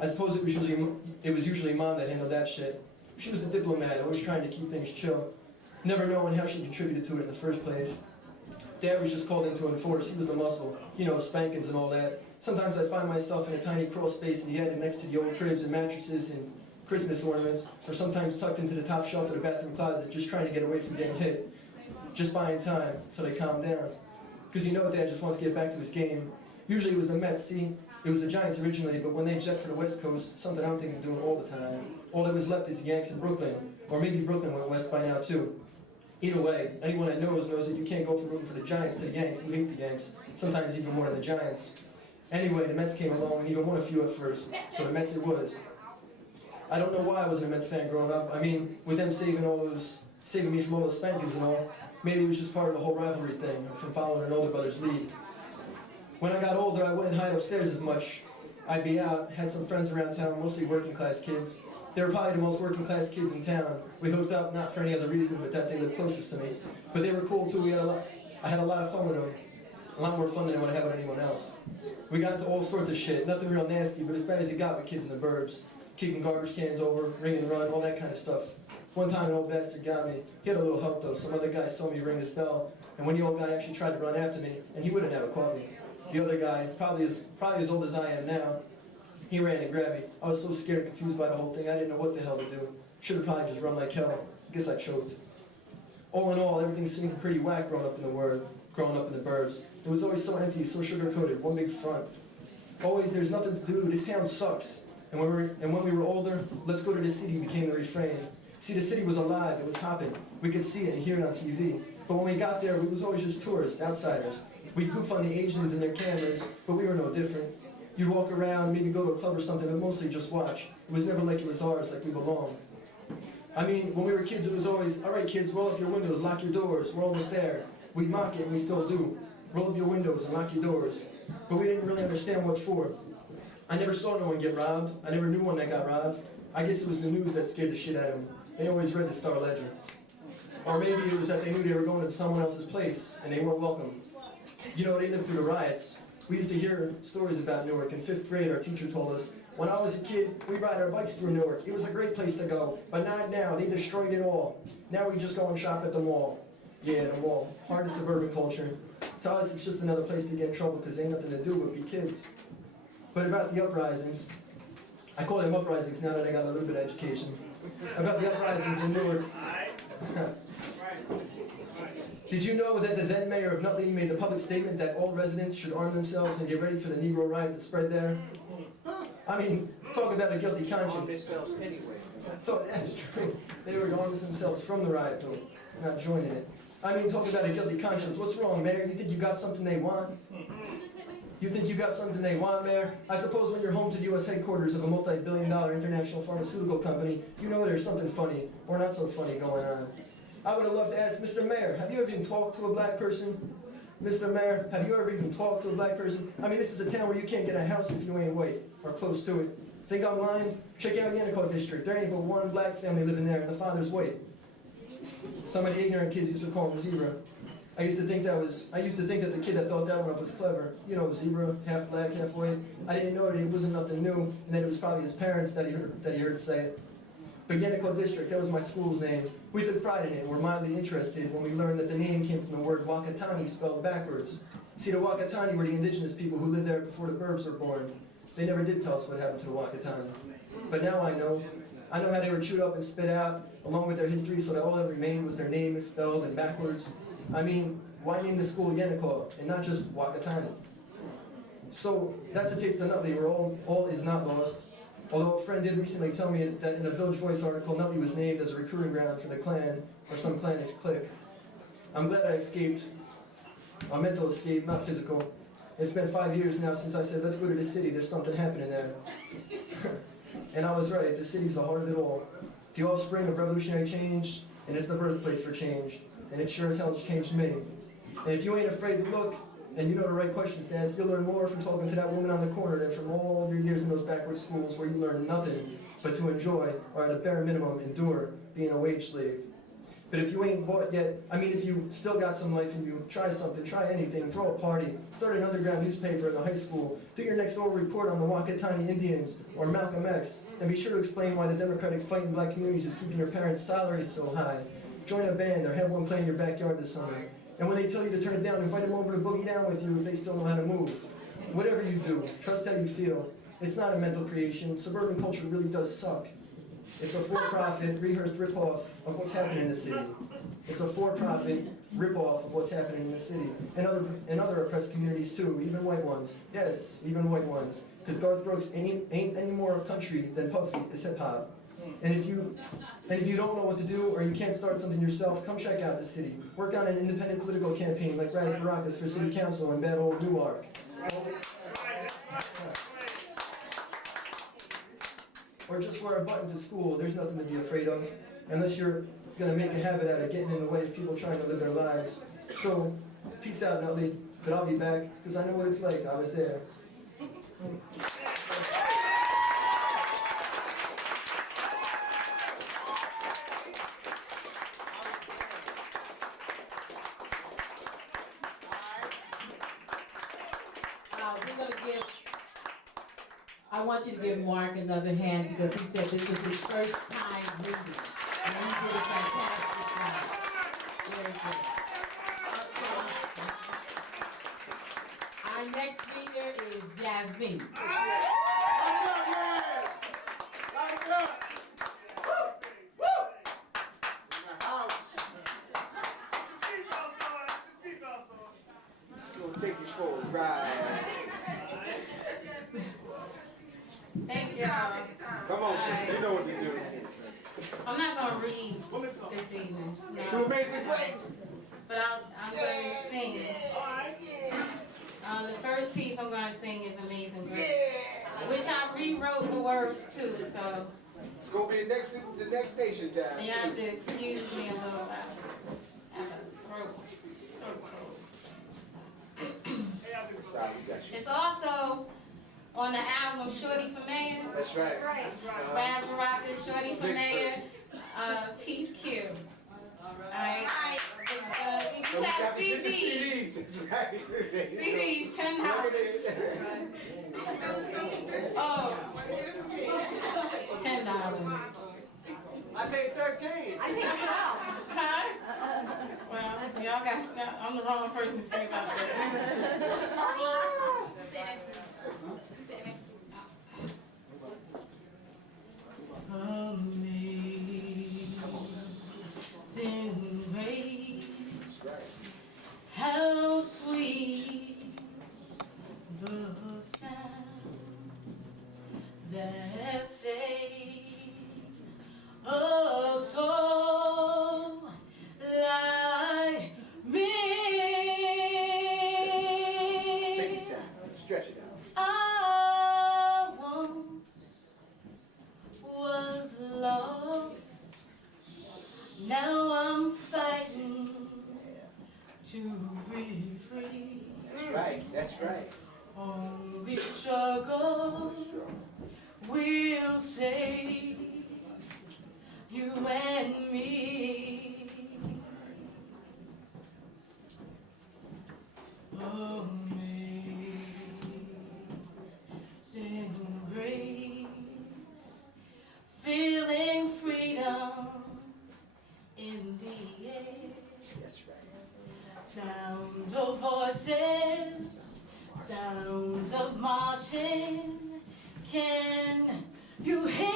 I suppose it was usually Mom that handled that shit. She was the diplomat, always trying to keep things chill, never knowing how she contributed to it in the first place. Dad was just called in to enforce. He was the muscle, you know, spankings and all that. Sometimes I'd find myself in a tiny crawl space in the attic next to the old cribs and mattresses and Christmas ornaments, or sometimes tucked into the top shelf of the bathroom closet, just trying to get away from getting hit. Just buying time till they calmed down. Because you know Dad just wants to get back to his game. Usually it was the Mets, see? It was the Giants originally, but when they jet for the West Coast, something I'm thinking of doing all the time. All that was left is the Yanks in Brooklyn, or maybe Brooklyn went west by now too. Either way, anyone that knows that you can't go from rooting for the Giants to the Yanks. You hate the Yanks, sometimes even more than the Giants. Anyway, the Mets came along and even won a few at first, so the Mets it was. I don't know why I wasn't a Mets fan growing up. I mean, with them saving all those saving me from all the spankings and all. Maybe it was just part of the whole rivalry thing, from following an older brother's lead. When I got older, I wouldn't hide upstairs as much. I'd be out, had some friends around town, mostly working class kids. They were probably the most working class kids in town. We hooked up, not for any other reason, but that they lived closest to me. But they were cool too. I had a lot of fun with them. A lot more fun than I would have with anyone else. We got into all sorts of shit, nothing real nasty, but as bad as it got with kids in the burbs. Kicking garbage cans over, ring and run, all that kind of stuff. One time an old bastard got me. He had a little help though. Some other guy saw me ring his bell, and when the old guy actually tried to run after me, and he would have never caught me. The other guy, probably as old as I am now, he ran and grabbed me. I was so scared and confused by the whole thing, I didn't know what the hell to do. Should have probably just run like hell. Guess I choked. All in all, everything seemed pretty whack growing up in the burbs. It was always so empty, so sugar-coated, one big front. Always, there's nothing to do, this town sucks. And when we were older, let's go to the city became the refrain. See, the city was alive, it was hopping. We could see it and hear it on TV. But when we got there, we was always just tourists, outsiders. We'd goof on the Asians and their cameras, but we were no different. You'd walk around, maybe go to a club or something, but mostly just watch. It was never like it was ours, like we belonged. I mean, when we were kids, it was always, all right, kids, roll up your windows, lock your doors, we're almost there. We'd mock it, and we still do. Roll up your windows and lock your doors. But we didn't really understand what for. I never saw no one get robbed. I never knew one that got robbed. I guess it was the news that scared the shit out of them. They always read the Star-Ledger. Or maybe it was that they knew they were going to someone else's place, and they weren't welcome. You know, they lived through the riots. We used to hear stories about Newark. In 5th grade, our teacher told us, when I was a kid, we'd ride our bikes through Newark. It was a great place to go, but not now. They destroyed it all. Now we just go and shop at the mall. Yeah, the mall. Part of suburban culture. To us, it's just another place to get in trouble because ain't nothing to do but be kids. But about the uprisings, I call them uprisings now that I got a little bit of education. About the uprisings in Newark. Did you know that the then mayor of Nutley made the public statement that all residents should arm themselves and get ready for the Negro riot that spread there? I mean, talk about a guilty conscience. So that's true. They were arming themselves from the riot, though, not joining it. I mean, talk about a guilty conscience. What's wrong, Mayor? You think you got something they want? You think you got something they want, Mayor? I suppose when you're home to the U.S. headquarters of a multi-billion-dollar international pharmaceutical company, you know there's something funny, or not so funny, going on. I would have loved to ask, Mr. Mayor, have you ever even talked to a black person? Mr. Mayor, have you ever even talked to a black person? I mean, this is a town where you can't get a house if you ain't white, or close to it. Think I'm lying? Check out Newark district. There ain't but one black family living there, and the father's white. Some of the ignorant kids used to call him Zebra. I used to think that the kid that thought that one up was clever. You know, Zebra, half black, half white. I didn't know that it wasn't nothing new, and that it was probably his parents that he heard say it. But Newark district, that was my school's name. We took pride in it and were mildly interested when we learned that the name came from the word Wakatani spelled backwards. See, the Wakatani were the indigenous people who lived there before the burbs were born. They never did tell us what happened to the Wakatani. But now I know. I know how they were chewed up and spit out, along with their history, so that all that remained was their name spelled and backwards. I mean, why name the school Yennecaw and not just Wakatani? So that's a taste of Nutley, where all is not lost. Although a friend did recently tell me that in a Village Voice article, Nutley was named as a recruiting ground for the Klan, or some clannish clique. I'm glad I escaped. A mental escape, not physical. It's been 5 years now since I said, let's go to the city, there's something happening there. And I was right, the city's the heart of it all. The offspring of revolutionary change, and it's the birthplace for change. And it sure as hell has changed me. And if you ain't afraid to look, and you know the right questions to ask, you'll learn more from talking to that woman on the corner than from all your years in those backward schools where you learn nothing but to enjoy, or at a bare minimum, endure being a wage slave. But if you ain't bought yet, I mean, if you still got some life in you, try something, try anything, throw a party, start an underground newspaper in the high school, do your next door report on the Wakatani Indians or Malcolm X, and be sure to explain why the democratic fight in black communities is keeping your parents' salaries so high. Join a band or have one play in your backyard this summer. And when they tell you to turn it down, invite them over to boogie down with you if they still know how to move. Whatever you do, trust how you feel. It's not a mental creation. Suburban culture really does suck. It's a for-profit, rehearsed rip-off of what's happening in the city. It's a for-profit rip-off of what's happening in the city. And other oppressed communities too, even white ones. Yes, even white ones. Because Garth Brooks ain't any more a country than Puffy is hip-hop. And if you don't know what to do, or you can't start something yourself, come check out the city. Work on an independent political campaign like Ras Baraka's for city council in bad old Newark. Or just wear a button to school. There's nothing to be afraid of. unless you're going to make a habit out of getting in the way of people trying to live their lives. So, peace out, Nutley, but I'll be back, because I know what it's like. I was there. I want you to give Mark another hand because he said this was his first time reading. And he did a fantastic job. Very good. Okay. Our next reader is Jasmine. Take you for a ride. Thank you. Come on, sister, you know what to do. I'm not going to read this evening. Do Amazing Grace. But I'm going to sing. The first piece I'm going to sing is Amazing Grace, which I rewrote the words too, so. It's going to be the next station time. You have to excuse me a little bit. It's also on the album Shorty for Mayor. That's right. Ras Baraka, Shorty for Mayor, Peace Q. Alright. If you have CDs. CDs, $10. Oh. $10. I paid 13. I paid 12. Huh? Well, y'all got, I'm the wrong person to say about this. Amazing grace, how sweet the sound that saved a soul like me. Take your time. Stretch it out. I once was lost. Now I'm fighting to be free. That's right. That's right. Only struggle will save you and me. Amazing grace, feeling freedom in the air. That's right. Sounds of voices, sounds of marching. Can you hear?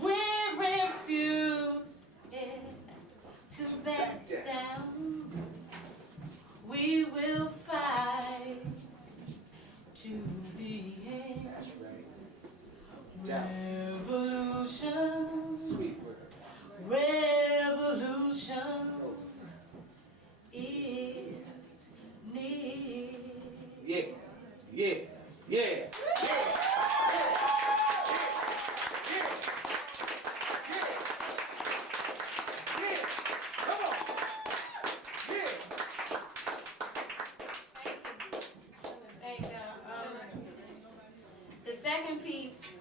We refuse to back down. We will fight to the end. That's right. Revolution. Sweet word. Revolution is near. Yeah. Yeah. Yeah. The second piece,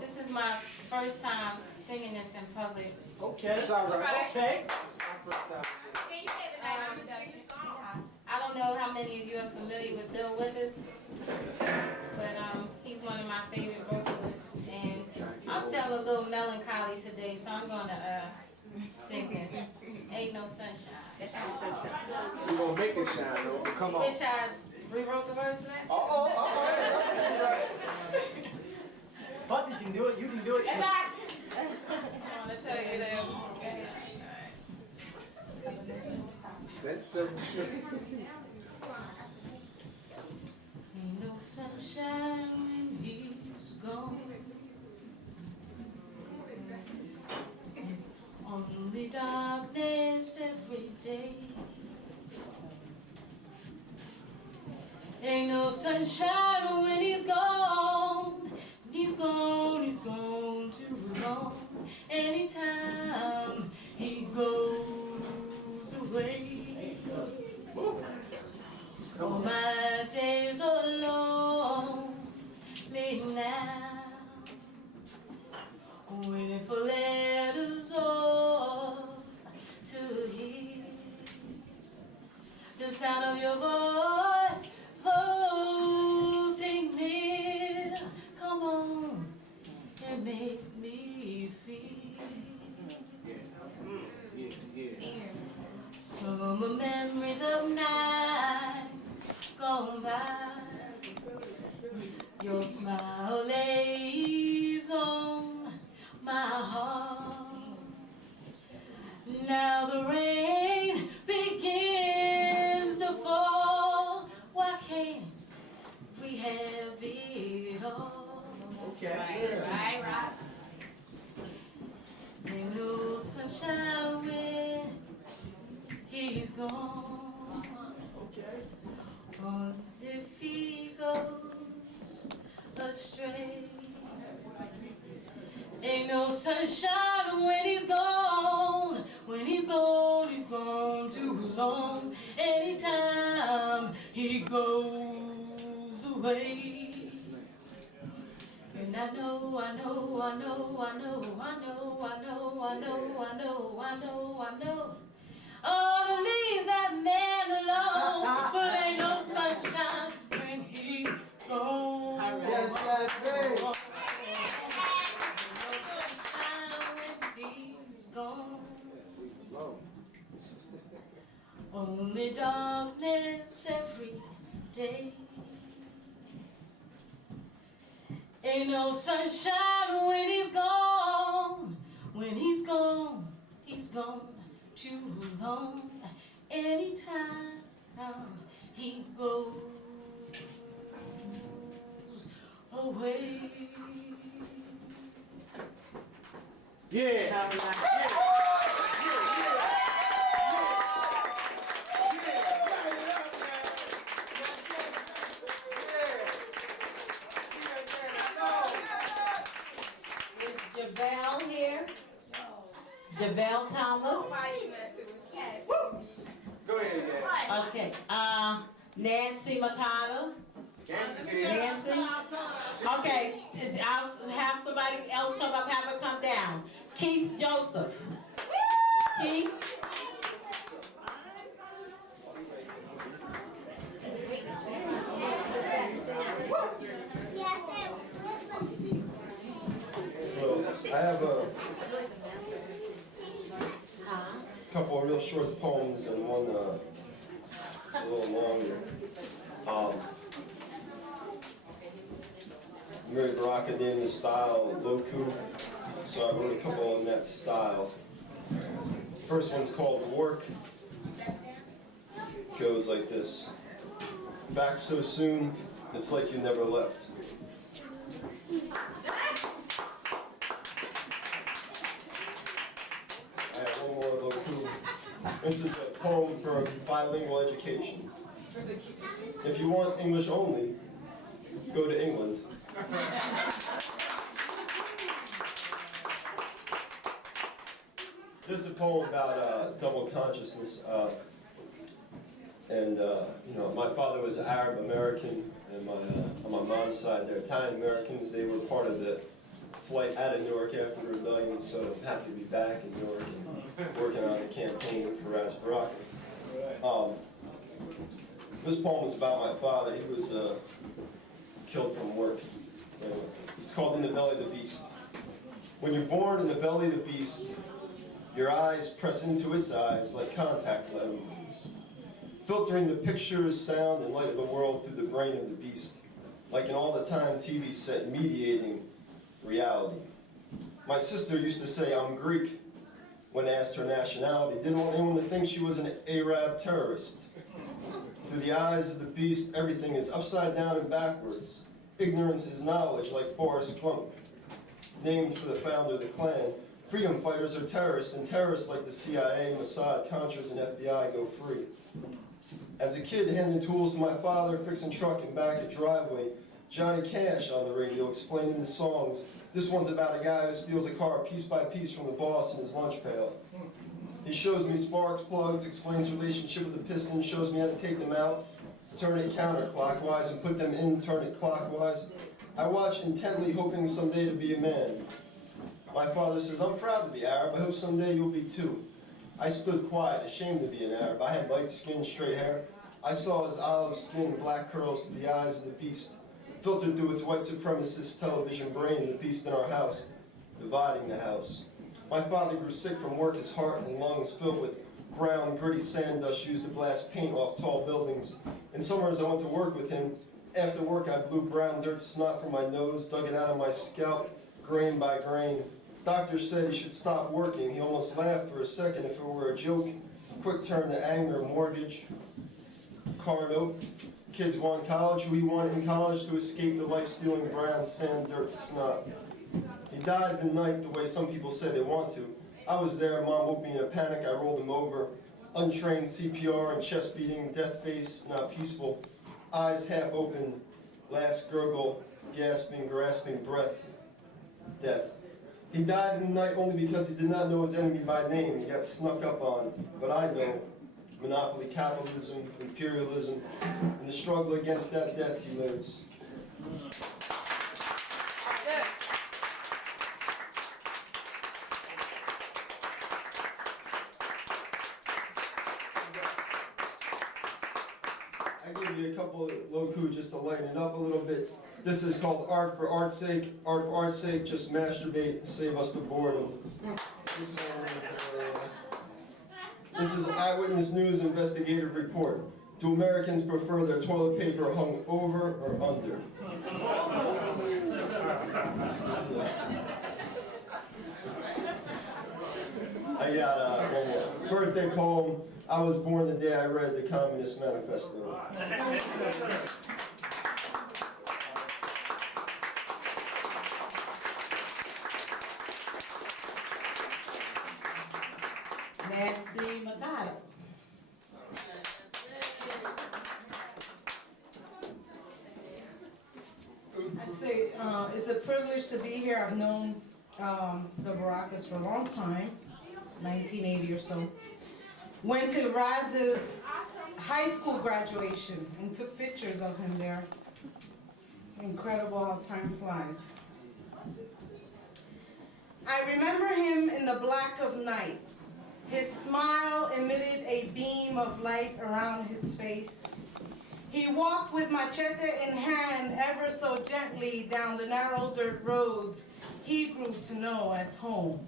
this is my first time singing this in public. Okay. That's all right. Okay. I don't know how many of you are familiar with Bill Withers, but he's one of my favorite vocalists, and I felt a little melancholy today, so I'm going to sing it. Ain't No Sunshine. We're going to make it shine, though. Come on. Which I rewrote the words to that too. But you can do it. You can do it. I want to tell you that. Ain't no sunshine when he's gone. It's only darkness every day. Ain't no sunshine when he's gone. He's gone, he's gone Oh, my days are lonely now, waiting for letters or to hear the sound of your voice floating near. Come on and make me feel. Summer memories of nights gone by. Your smile lays on my heart. Now the rain begins to fall. Why can't we have it all? Okay. Right. Ain't no sunshine when he's gone. Okay. What if he goes astray? Ain't no sunshine when he's gone. When he's gone, he's gone too long. Anytime he goes away. And I know, oh, to leave that man alone, but ain't no sunshine when he's gone. Yes, yes, yes. No sunshine when he's gone. Only darkness every day. Ain't no sunshine when he's gone. When he's gone, he's gone too long. Anytime he goes away. Yeah. JaVale here. JaVale Thomas. Go ahead, Dad. Okay. Nancy McConnell. Nancy's here. Nancy. Okay. I'll have somebody else come up, have her come down. Keith Joseph. Keith. Well, I have a couple of real short poems and one that's a little longer. Mary Baraka named the style Loku, so I wrote a couple in that style. First one's called Newark. Goes like this. Back so soon, it's like you never left. I have one more Loku. This is a poem for bilingual education. If you want English only, go to England. This is a poem about double consciousness. My father was Arab American, and on my mom's side, they're Italian Americans. They were part of the flight out of Newark after the rebellion, so I'm happy to be back in Newark and working on a campaign for Ras Baraka. This poem is about my father. He was killed from work. It's called In the Belly of the Beast. When you're born in the belly of the beast, your eyes press into its eyes like contact lenses, filtering the pictures, sound, and light of the world through the brain of the beast, like an all-the-time TV set mediating reality. My sister used to say, "I'm Greek," when asked her nationality. Didn't want anyone to think she was an Arab terrorist. Through the eyes of the beast, everything is upside down and backwards. Ignorance is knowledge, like Forrest Gump. Named for the founder of the Klan, freedom fighters are terrorists, and terrorists like the CIA, Mossad, Contras, and FBI go free. As a kid, handing tools to my father, fixing truck and back at driveway, Johnny Cash on the radio explaining the songs. This one's about a guy who steals a car piece by piece from the boss in his lunch pail. He shows me sparks, plugs, explains the relationship with the piston, shows me how to take them out. turn it counterclockwise, and put them in, turn it clockwise. I watch intently, hoping someday to be a man. My father says, I'm proud to be Arab. I hope someday you'll be too. I stood quiet, ashamed to be an Arab. I had light skin, straight hair. I saw his olive skin, black curls to the eyes of the beast, filtered through its white supremacist television brain, the beast in our house, dividing the house. My father grew sick from work, his heart and lungs filled with brown, gritty sand dust used to blast paint off tall buildings. In summers, I went to work with him. After work, I blew brown dirt snot from my nose, dug it out of my scalp, grain by grain. Doctor said he should stop working. He almost laughed for a second if it were a joke. Quick turn to anger, mortgage, car note. Kids want college. Who he wanted in college to escape the life-stealing brown sand, dirt, snot. He died in the night the way some people say they want to. I was there. Mom woke me in a panic. I rolled him over. Untrained CPR and chest beating, death face, not peaceful. Eyes half open, last gurgle, gasping, grasping breath, death. He died in the night only because he did not know his enemy by name. He got snuck up on. But I know. Monopoly capitalism, imperialism, in the struggle against that death he lives. I give you a couple of loku just to lighten it up a little bit. This is called Art for Art's Sake. Art for Art's Sake, just masturbate, save us the boredom. This is Eyewitness News investigative report. Do Americans prefer their toilet paper hung over or under? I got one more. Birthday poem. I was born the day I read the Communist Manifesto. Nancy Magada. I say it's a privilege to be here. I've known the Barakas for a long time, 1980 or so. Went to Raz's high school graduation and took pictures of him there. Incredible how time flies. I remember him in the black of night. His smile emitted a beam of light around his face. He walked with machete in hand ever so gently down the narrow dirt roads he grew to know as home.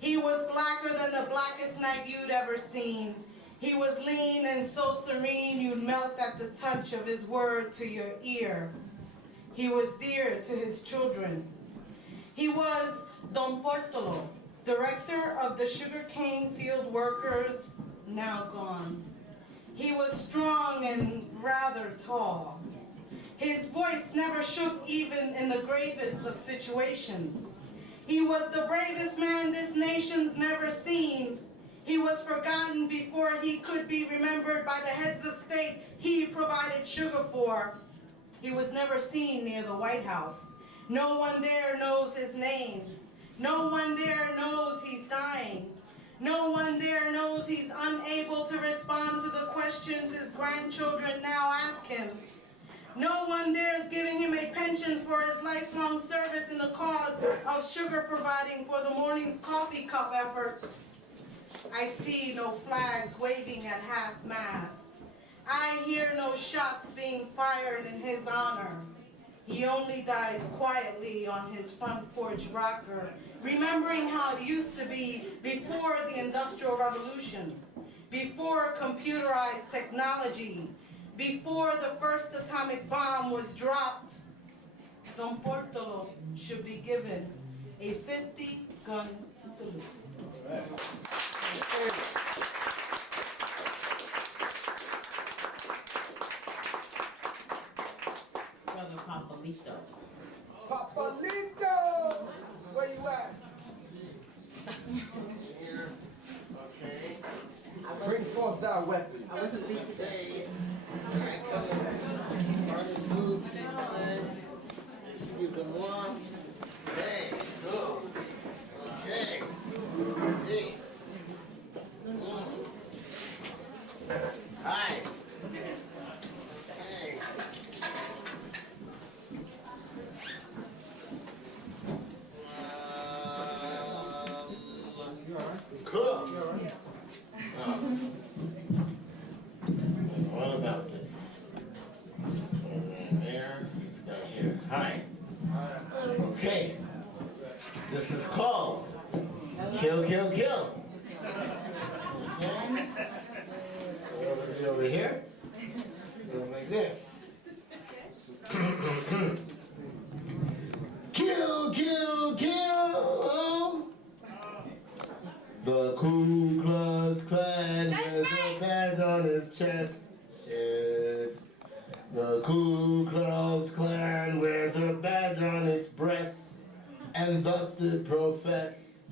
He was blacker than the blackest night you'd ever seen. He was lean and so serene you'd melt at the touch of his word to your ear. He was dear to his children. He was Don Portolo, director of the sugarcane field workers, now gone. He was strong and rather tall. His voice never shook even in the gravest of situations. He was the bravest man this nation's never seen. He was forgotten before he could be remembered by the heads of state he provided sugar for. He was never seen near the White House. No one there knows his name. No one there knows he's dying. No one there knows he's unable to respond to the questions his grandchildren now ask him. No one there is giving him a pension for his lifelong service in the cause of sugar providing for the morning's coffee cup effort. I see no flags waving at half-mast. I hear no shots being fired in his honor. He only dies quietly on his front porch rocker, remembering how it used to be before the Industrial Revolution, before computerized technology, before the first atomic bomb was dropped. Don Portolo should be given a 50-gun salute. Brother Papalito. Papalito! Where you at? Here. Okay. Bring forth thy weapon. I wasn't thinking Okay. Martin Blues, excusez-moi. Hey, go. Okay. Hey. Hi. his chest. Shit. The Ku Klux Klan wears a badge on its breast, and thus it professes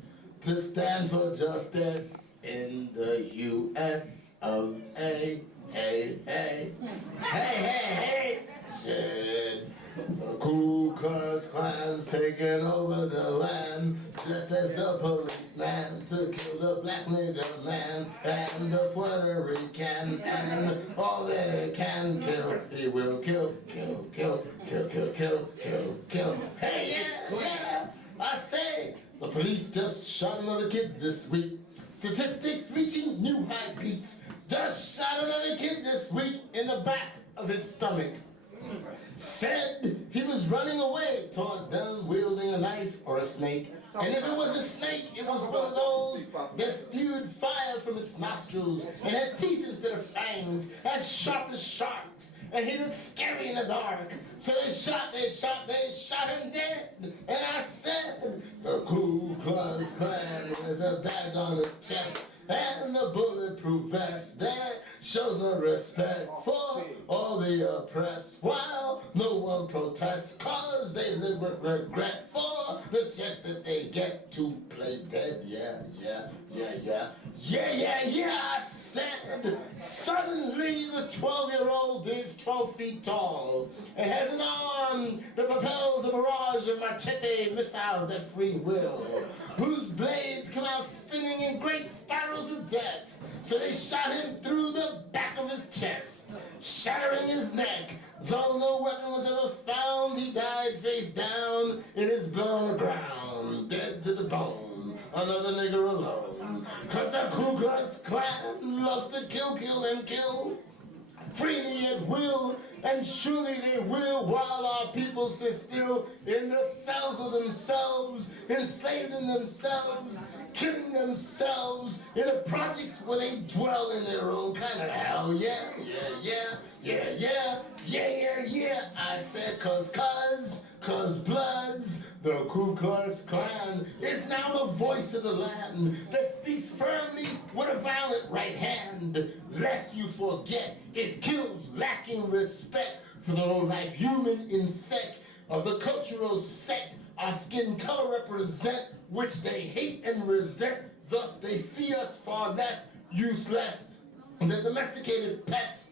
to stand for justice in the U.S. of A. Hey, hey, hey, hey, hey. Shit. The Ku Klux Klan's taking over the land, just as the policeman to kill the black nigger man and the Puerto Rican, and all that it can kill, he will kill, kill, kill, kill, kill, kill, kill, kill. Hey, yeah, yeah, I say, the police just shot another kid this week. Statistics reaching new high peaks. Just shot another kid this week in the back of his stomach. Said he was running away toward them wielding a knife or a snake. And if it was a snake, it was one of those that spewed fire from its nostrils and had teeth instead of fangs, as sharp as sharks. And he looked scary in the dark. So they shot him dead. And I said, the Ku Klux Klan has a badge on its chest, and the bulletproof vest that shows no respect for all the oppressed, while no one protests, cause they live with regret for the chance that they get to play dead. Yeah, yeah, yeah, yeah, yeah, yeah, yeah, I said. Suddenly the 12-year-old is 12 feet tall and has an arm that propels a barrage of machete missiles at free will, whose blades come out spinning in great spirals of death. So they shot him through the back of his chest, shattering his neck. Though no weapon was ever found, he died face down in his blood on the ground, dead to the bone, another nigger alone. Cause the Ku Klux Klan loves to kill, kill, and kill, freely at will, and surely they will, while our people sit still in the cells of themselves, enslaved in themselves, killing themselves in the projects where they dwell in their own kind of hell. Yeah, yeah, yeah, yeah, yeah, yeah, yeah, yeah. I said cause Bloods, the Ku Klux Klan, is now the voice of the land that speaks firmly with a violent right hand. Lest you forget, it kills lacking respect for the low-life human insect of the cultural sect our skin color represent, which they hate and resent. Thus they see us far less useless than domesticated pets,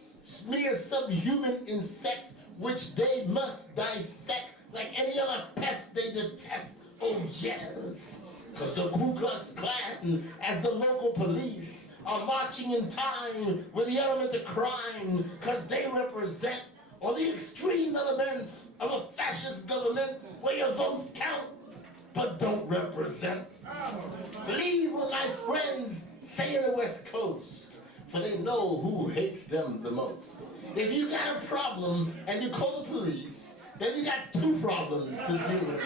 mere subhuman insects, which they must dissect like any other pest they detest. Oh yes, because the Ku Klux Klan, as the local police, are marching in time with the element of crime, because they represent all the extreme elements of a fascist government where your votes count but don't represent. Believe what my friends say in the West Coast, for they know who hates them the most. If you got a problem and you call the police, then you got two problems to deal with.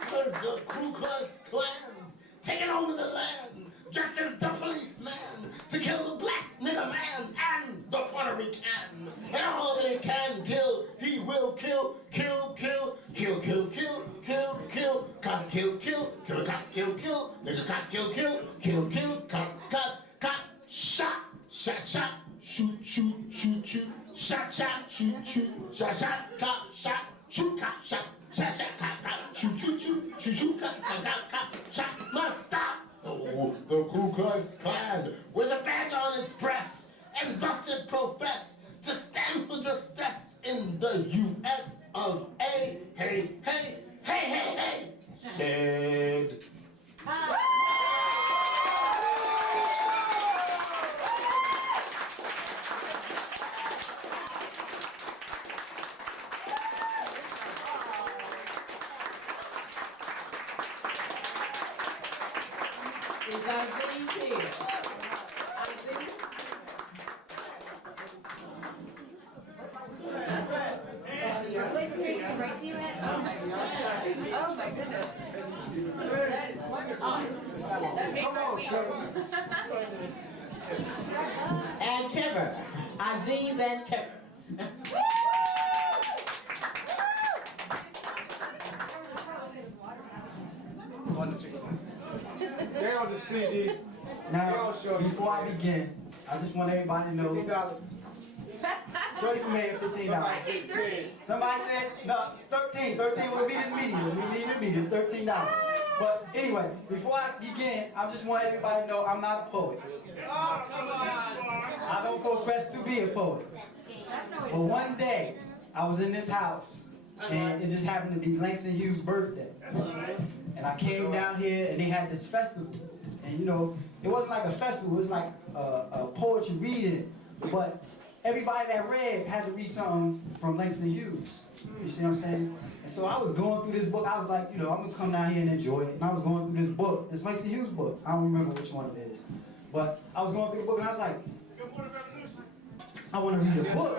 Because the Ku Klux Klan's taking over the land, just as the policeman to kill the black nigger man and the Puerto Rican. And all they can kill, he will kill, kill, kill, kill, kill, kill, kill, kill, cops kill, kill, kill, cops kill, kill, nigger cops kill, kill, kill, kill, cops, cop, shot, shot, shot, shoot, shoot, shoot, shoot, shot, shot, shoot, shoot, shot, shot, cop, shot, shoot, cop, shot, shot, shot, cop, cop, shoot, shoot, shoot, shoot, shoot, cop, cop, shot, must stop. Oh, the Ku Klux Klan with a badge on its breast, and thus it profess to stand for justice in the U.S. of A. Hey, hey, hey, hey, hey, said. Is Isaiah here? Isaiah? Oh my goodness. That is wonderful. That made my week. And Kemper. Aziz and Kemper. They on the CD. Now, before I begin, I just want everybody to know. $15. Shorty for mayor, $15. Somebody said, no, 13. 13 will be the median. We need the median, $13. But anyway, before I begin, I just want everybody to know I'm not a poet. I don't profess to be a poet. But one day, I was in this house, and it just happened to be Langston Hughes' birthday. And I came down here, and they had this festival. And you know, it wasn't like a festival, it was like a poetry reading. But everybody that read had to read something from Langston Hughes. You see what I'm saying? And so I was going through this book. I was like, you know, I'm going to come down here and enjoy it. And I was going through this book, this Langston Hughes book. I don't remember which one it is. But I was going through the book, and I was like, I want to read the book.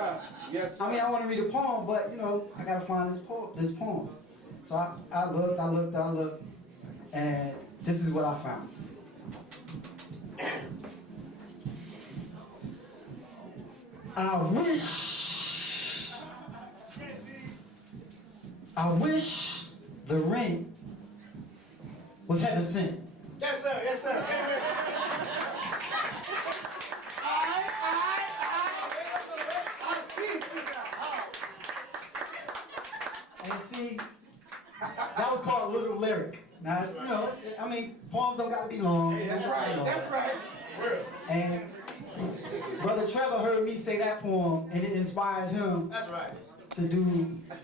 Yes, I mean, I want to read a poem, but, you know, I got to find this poem. So I looked, and this is what I found. I wish the rent was heaven sent. Yes, sir. Yes, sir. Amen. And see, that was called a little lyric. Now, you know, I mean, poems don't gotta be long. Hey, that's right. That's right. And Brother Trevor heard me say that poem, and it inspired him. That's right. To do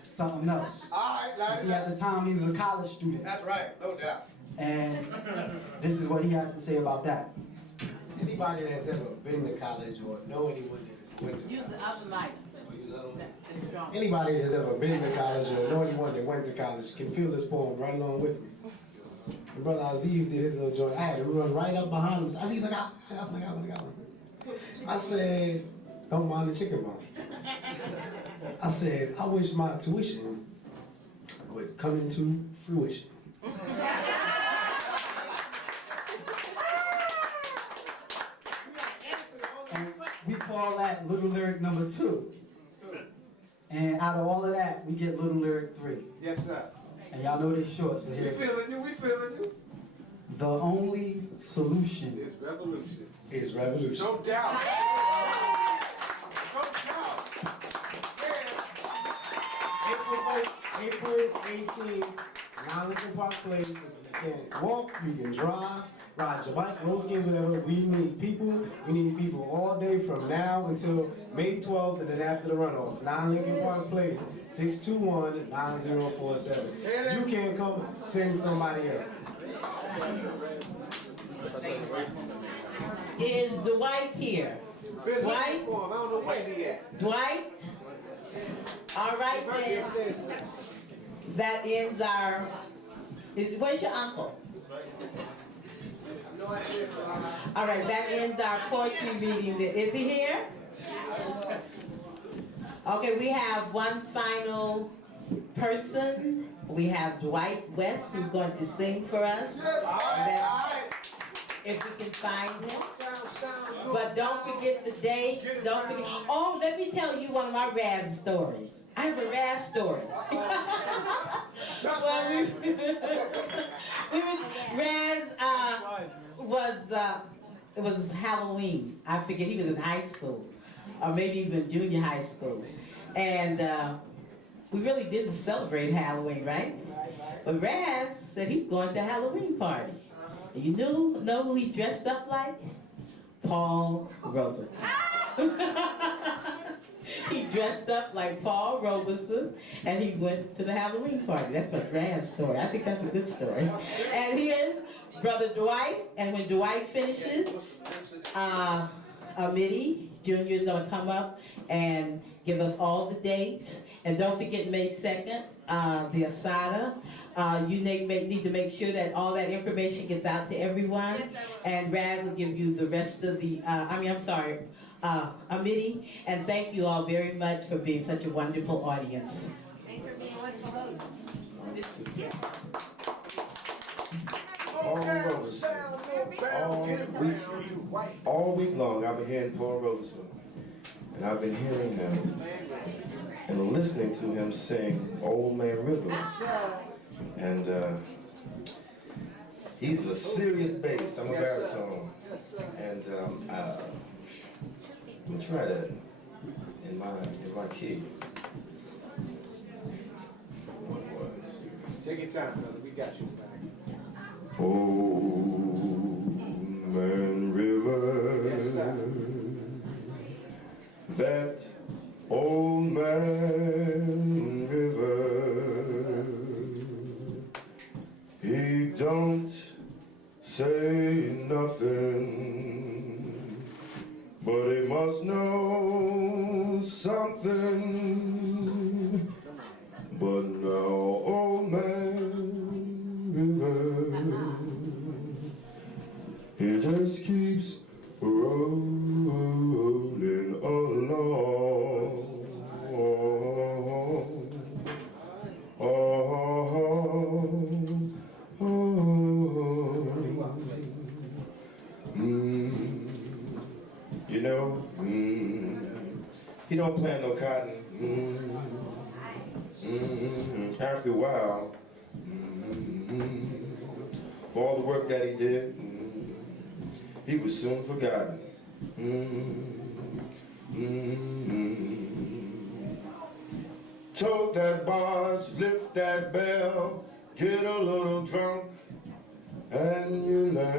something else. All right, see, at the time he was a college student. That's right, no doubt. And this is what he has to say about that. Anybody that's ever been to college or know anyone that has went to Use the other mic. It's strong. anybody that's ever been to college or know anyone that went to college can feel this poem right along with me. My brother Aziz did his little joint. I had to run right up behind him. Aziz, I got one. I said, don't mind the chicken bone. I said, I wish my tuition would come into fruition. And we call that little lyric number 2. And out of all of that, we get little lyric 3. Yes, sir. And y'all know this short, so here. We feeling you. The only solution is revolution. Is revolution. No doubt. April 18th, 9 Lincoln Park Place. If you can't walk, you can drive, ride your bike, road games, whatever. We need people. We need people all day from now until May 12th and then after the runoff. 9 Lincoln Park Place, 621-9047. You can't come, send somebody else. Is Dwight here? Dwight? I don't know where he at. Dwight? All right then. That ends our. Where's your uncle? All right, that ends our poetry reading. Is he here? Okay, we have one final person. We have Dwight West, who's going to sing for us. If we can find him. But don't forget the date. Don't forget. Oh, let me tell you one of my Raz stories. I have a Raz story. Raz it was Halloween. I forget, he was in high school, or maybe even junior high school. And we really didn't celebrate Halloween, right? But Raz said he's going to a Halloween party. And you know who he dressed up like? Paul Robeson. He dressed up like Paul Robeson, and he went to the Halloween party. That's my Raz story. I think that's a good story. And here's Brother Dwight, and when Dwight finishes, Mitty Jr. is going to come up and give us all the dates. And don't forget May 2nd, the Asada. You need to make sure that all that information gets out to everyone. Yes, and Raz will give you the rest of the, Mitty. And thank you all very much for being such a wonderful audience. Thanks for being wonderful hosts. All week long, I've been hearing Paul Robeson. And I've been hearing him and listening to him sing Old Man Rivers. And he's a serious bass. I'm a baritone. And we'll try that in my key. Take your time, brother. We got you. Old Man River, Yes, sir. that old man river, he don't say nothing, but he must know something. But now old man river, he just keeps rolling along. You know, he don't plant no cotton. After a while, for all the work that he did, he was soon forgotten. Tote that barge, lift that bell, get a little drunk, and you land.